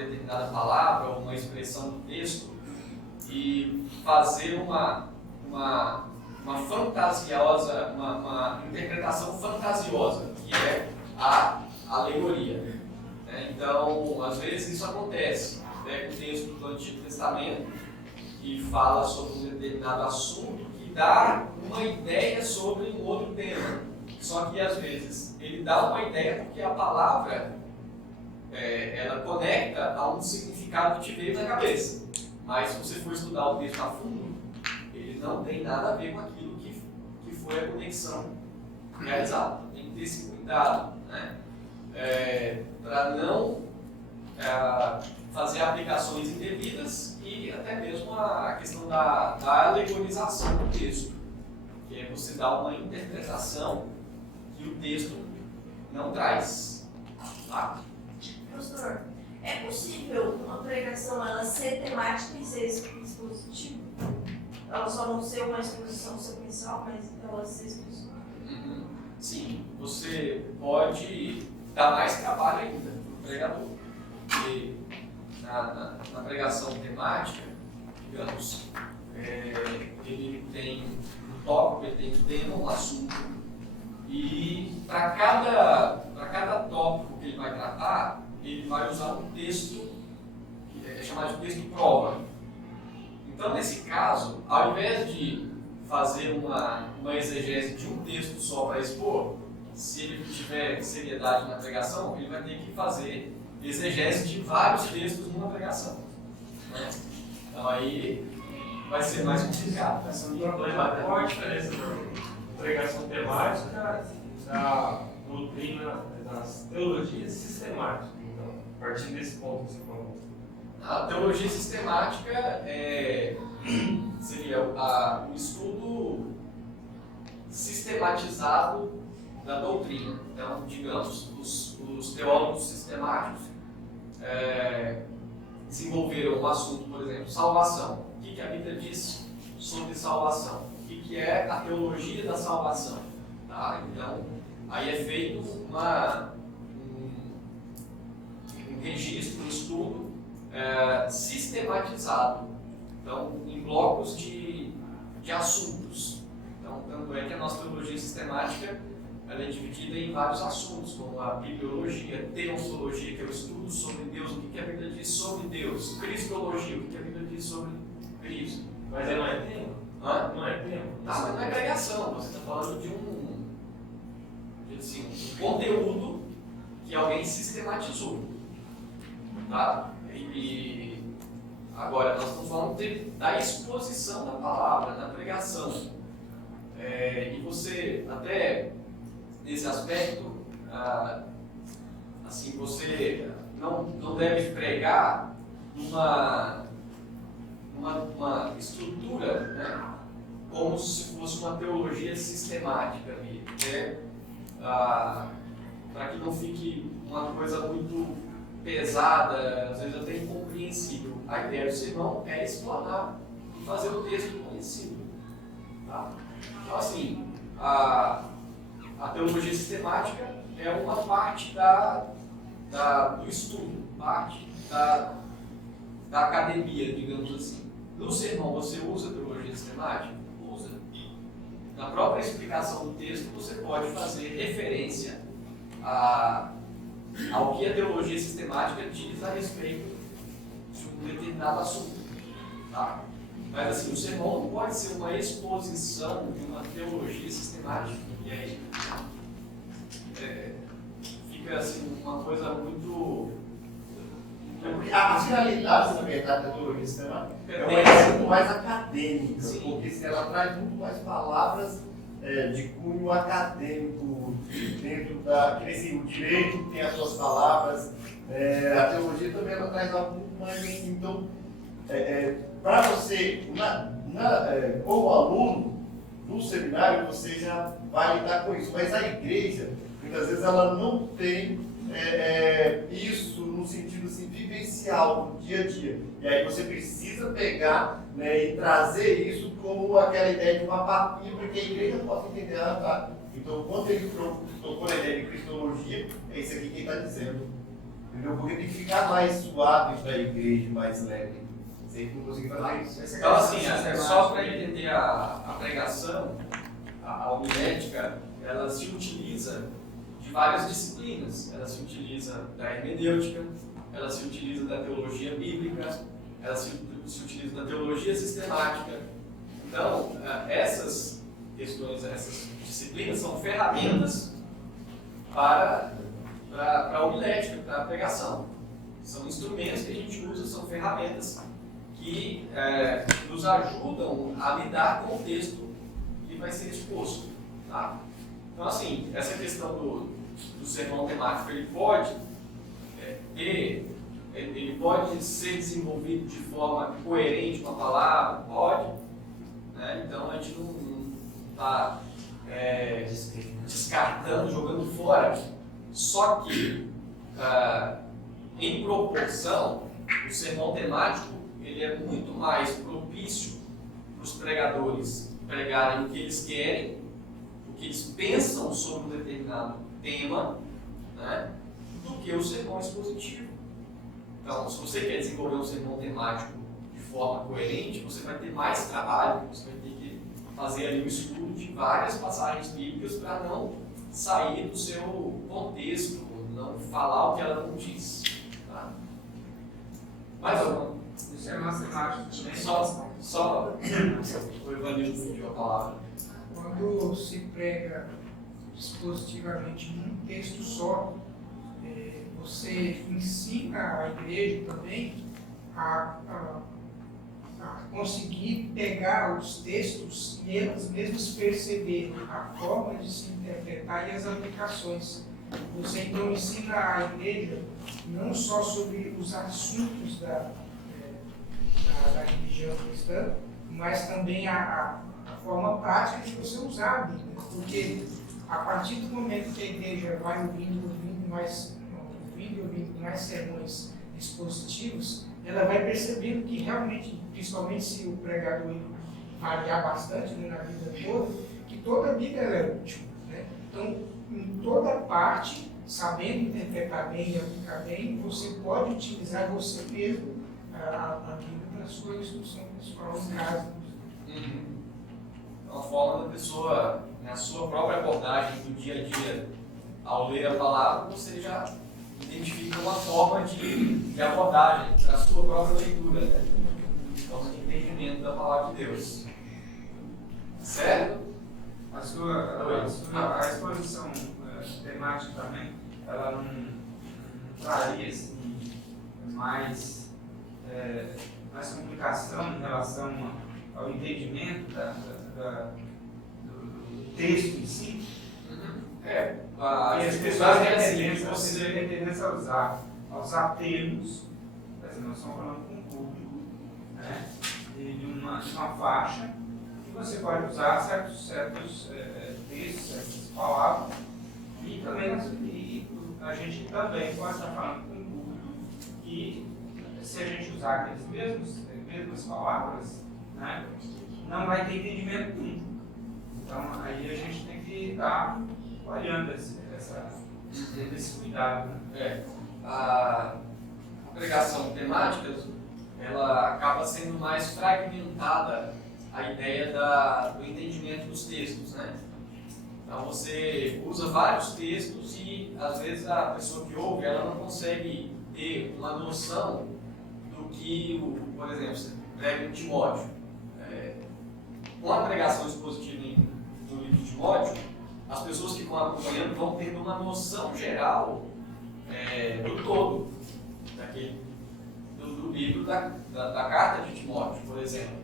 determinada palavra ou uma expressão do texto e fazer uma fantasiosa, uma interpretação fantasiosa, que é a alegoria. Então, às vezes isso acontece. Pega um texto do Antigo Testamento que fala sobre um determinado assunto que dá uma ideia sobre um outro tema. Só que, às vezes, ele dá uma ideia porque a palavra ela conecta a um significado que te veio na cabeça. Mas se você for estudar o texto a fundo, ele não tem nada a ver com aquilo que foi a conexão realizada. Tem que ter esse cuidado, né? Para não fazer aplicações indevidas e até mesmo a questão da alegorização do texto, que é você dar uma interpretação que o texto não traz. Tá? Professor, é possível uma pregação ela ser temática e ser expositiva? Ela só não ser uma exposição sequencial, mas ela ser expositiva? Sim, você pode dar mais trabalho ainda para o pregador. Porque na pregação temática, digamos, ele tem um tópico, ele tem um tema, um assunto, e para cada tópico que ele vai tratar, ele vai usar um texto, que é chamado de texto prova. Então, nesse caso, ao invés de fazer uma exegese de um texto só para expor, se ele tiver seriedade na pregação, ele vai ter que fazer exegese de vários textos numa pregação. Né? Então aí vai ser mais complicado. Qual a diferença da pregação temática da doutrina, das teologias sistemáticas? Então, partindo desse ponto que você falou. A teologia sistemática seria o estudo sistematizado da doutrina. Então, digamos, os teólogos sistemáticos desenvolveram um assunto, por exemplo, salvação. O que a Bíblia diz sobre salvação? O que é a teologia da salvação? Tá? Então, aí é feito um registro, um estudo sistematizado, então, em blocos de assuntos. Então, tanto é que a nossa teologia sistemática ela é dividida em vários assuntos, como a bibliologia, teontologia, que é o estudo sobre Deus, o que a Bíblia diz sobre Deus, cristologia, o que a Bíblia diz sobre Cristo. Mas não é tema? Hã? Não é tema? Tá, mas não é pregação, você está falando de um conteúdo que alguém sistematizou. Tá? E agora, nós estamos falando da exposição da palavra, da pregação. E você, até nesse aspecto, assim, você não deve pregar numa estrutura, né, como se fosse uma teologia sistemática ali, para que não fique uma coisa muito pesada, às vezes até incompreensível. A ideia do sermão é explanar e fazer o texto conhecido. Tá? Então, assim, a teologia sistemática é uma parte do estudo, parte da academia, digamos assim. No sermão, você usa a teologia sistemática? Usa. Na própria explicação do texto, você pode fazer referência ao que a teologia sistemática diz a respeito de um determinado assunto. Tá? Mas assim, o sermão não pode ser uma exposição de uma teologia sistemática. E aí fica assim, uma coisa muito... Porque a finalidade, na verdade, da teologia sistemática é muito mais acadêmica, porque ela traz muito mais palavras de cunho acadêmico dentro da... O direito tem as suas palavras, a teologia também ela traz algo muito mais... Então, para você, como aluno do seminário, você já vai lidar com isso, mas a igreja, muitas vezes, ela não tem isso no sentido assim, vivencial, do dia a dia. E aí você precisa pegar, né, e trazer isso como aquela ideia de uma papinha para que a igreja possa entender. Tá? Então, quando ele tocou na ideia de cristologia, é isso aqui que ele está dizendo. Entendeu? Porque tem que ficar mais suave para a igreja, mais leve. Sei que não consegui fazer isso. Então, assim, só para entender a pregação, a homilética, ela se utiliza de várias disciplinas. Ela se utiliza da hermenêutica, ela se utiliza da teologia bíblica, ela se utiliza da teologia sistemática. Então, essas questões, essas disciplinas são ferramentas para a homilética, para a pregação. São instrumentos que a gente usa, são ferramentas que nos ajudam a lidar com o texto que vai ser exposto. Tá? Então, assim, essa questão do sermão temático, ele pode ser desenvolvido de forma coerente com a palavra? Pode. Né? Então, a gente não está descartando, jogando fora. Só que, em proporção, o sermão temático ele é muito mais propício para os pregadores pregarem o que eles querem, o que eles pensam sobre um determinado tema, né, do que o sermão expositivo. Então, se você quer desenvolver um sermão temático de forma coerente, você vai ter mais trabalho, você vai ter que fazer ali um estudo de várias passagens bíblicas para não sair do seu contexto, não falar o que ela não diz. Tá? Mais uma. Isso é matemática também. Só o Evanildo pediu a palavra. Quando se prega dispositivamente num texto só, você ensina a igreja também a conseguir pegar os textos e elas mesmas perceberem a forma de se interpretar e as aplicações. Você então ensina a igreja não só sobre os assuntos da religião cristã, mas também a forma prática de você usar a Bíblia. Porque a partir do momento que a igreja vai ouvindo mais sermões expositivos, ela vai percebendo que realmente, principalmente se o pregador variar bastante, né, na vida toda, que toda a Bíblia é útil. Né? Então, em toda parte, sabendo interpretar bem e aplicar bem, você pode utilizar você mesmo a Bíblia para a sua instrução pessoal em casa. É uma forma da pessoa, na sua própria abordagem do dia a dia, ao ler a palavra, você já identifica uma forma de abordagem para a sua própria leitura, né? Então, entendimento da palavra de Deus. Certo? A exposição temática também, ela não traria assim, mais complicação em relação ao entendimento do texto em si. As pessoas têm tendência a usar termos, por exemplo, nós estamos falando com um público, né, de uma faixa, e você pode usar certos textos, certas palavras, e também a gente também pode estar falando com um público que, se a gente usar aquelas mesmas palavras, né, não vai ter entendimento nenhum. Então, aí a gente tem que estar olhando esse cuidado. Né? A pregação temática, ela acaba sendo mais fragmentada a ideia do entendimento dos textos, né? Então você usa vários textos e às vezes a pessoa que ouve, ela não consegue ter uma noção do que, por exemplo, você prega em Timóteo. Com a pregação expositiva no livro de Timóteo, as pessoas que estão acompanhando vão tendo uma noção geral do todo, do livro da carta de Timóteo, por exemplo.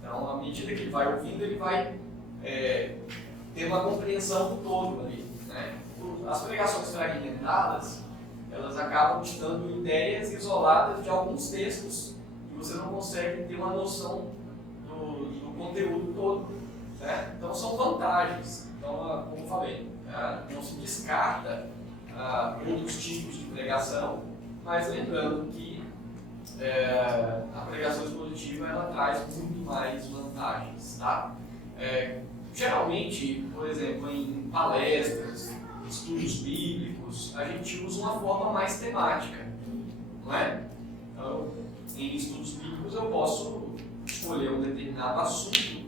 Então, à medida que ele vai ouvindo, ele vai ter uma compreensão do todo ali. Né? As pregações fragmentadas, elas acabam te dando ideias isoladas de alguns textos e você não consegue ter uma noção do conteúdo todo. Certo? Então, são vantagens. Então, como eu falei, não se descarta outros tipos de pregação, mas lembrando que a pregação expositiva ela traz muito mais vantagens. Tá? Geralmente, por exemplo, em palestras, estudos bíblicos, bíblicos, a gente usa uma forma mais temática, não é? Então, em estudos bíblicos eu posso escolher um determinado assunto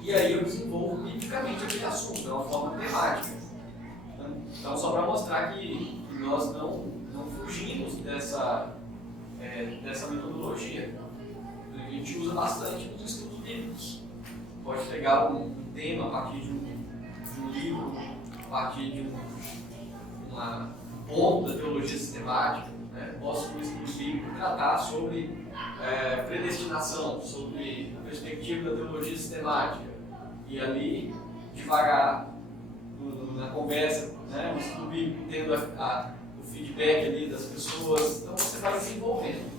e aí eu desenvolvo biblicamente aquele assunto, é uma forma temática. Então, só para mostrar que nós não fugimos dessa metodologia. A gente usa bastante nos estudos bíblicos. Pode pegar um tema a partir de um livro, a partir de um ponto da teologia sistemática. Né? Posso, no estudo bíblico, tratar sobre predestinação, sobre a perspectiva da teologia sistemática. E ali, devagar, na conversa, né? O estudo bíblico tendo o feedback ali das pessoas, então você vai desenvolvendo.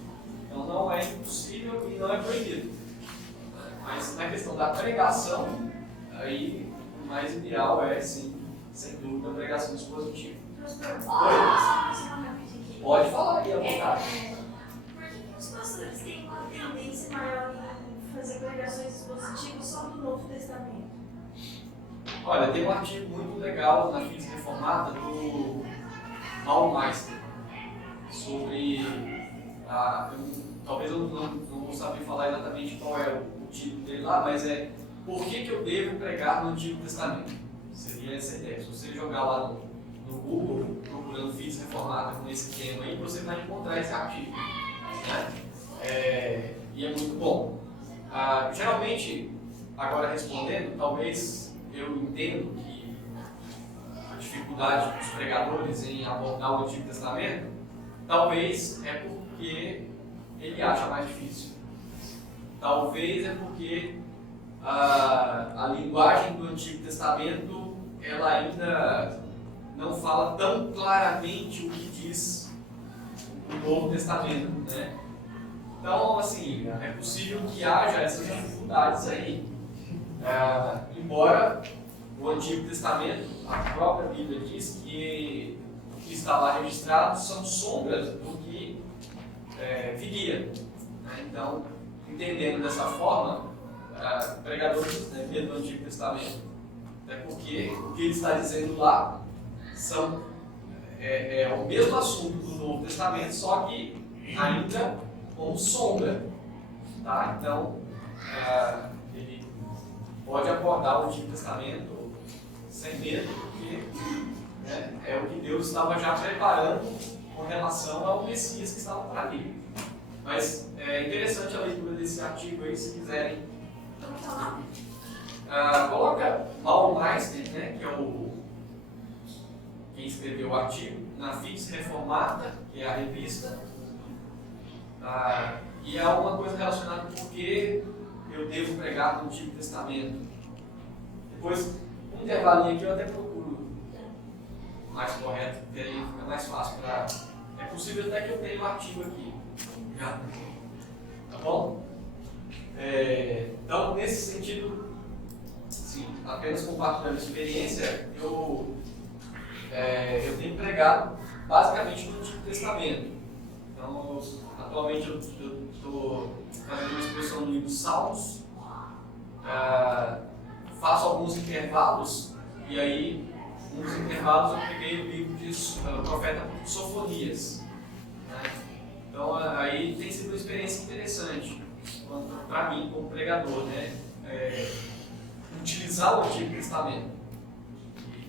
Então não é impossível e não é proibido. Mas na questão da pregação, aí o mais ideal é, sim, sem dúvida, a pregação expositiva. Pode falar aí, à vontade. Por que os pastores têm uma tendência maior em fazer pregações expositivas só do Novo Testamento? Olha, tem um artigo muito legal na Física Reformada do Paul Meister sobre talvez eu não vou saber falar exatamente qual é o título dele lá, mas é por que eu devo pregar no Antigo Testamento? Seria essa ideia. Se você jogar lá no Google, procurando Física Reformada com esse tema aí, você vai encontrar esse artigo. Né? E é muito bom. Geralmente, agora respondendo, talvez eu entendo que a dificuldade dos pregadores em abordar o Antigo Testamento, talvez é porque ele acha mais difícil. Talvez é porque a linguagem do Antigo Testamento ela ainda não fala tão claramente o que diz o Novo Testamento, né? Então, assim, é possível que haja essas dificuldades aí. Embora o Antigo Testamento, a própria Bíblia diz que o que está lá registrado são sombras do que viria. Né? Então, entendendo dessa forma, pregadores do Antigo Testamento, até porque o que ele está dizendo lá é o mesmo assunto do Novo Testamento, só que ainda como sombra. Tá? Então, ele pode abordar o Antigo Testamento sem medo, porque é o que Deus estava já preparando com relação ao Messias que estava para vir. Mas é interessante a leitura desse artigo aí, se quiserem. Coloca Paul Meister, né, que é quem escreveu o artigo, na Física Reformada, que é a revista. E há alguma coisa relacionada com por que eu devo pregar no Antigo Testamento. Depois, um intervalinho aqui eu até procuro mais correto, porque aí fica mais fácil para... É possível até que eu tenha um artigo aqui. Já. Tá bom? Então, nesse sentido, sim, apenas compartilhando a experiência, eu tenho pregado basicamente no Antigo Testamento. Então, atualmente eu estou fazendo uma exposição no livro Salmos, faço alguns intervalos, e aí, nos intervalos eu peguei o livro do profeta Sofonias. Né? Então, aí tem sido uma experiência interessante para mim, como pregador, né? Utilizar o Antigo Testamento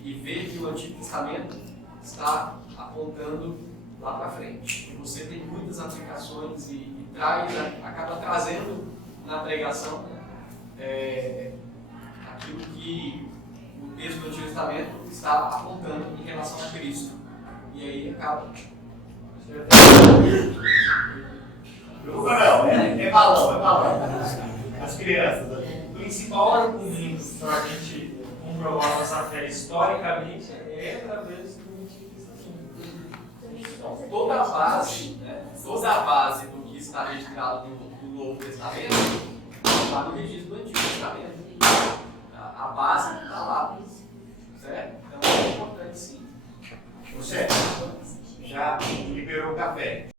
e ver que o Antigo Testamento está apontando lá para frente. E você tem muitas aplicações e acaba trazendo na pregação, né, aquilo que o texto do Antigo Testamento está apontando em relação a Cristo. E aí acaba. É balão. As crianças. O principal argumento para a gente comprovar nossa fé historicamente é através do Antigo Testamento. Então, toda a base do que está registrado no Novo Testamento está no registro do Antigo Testamento.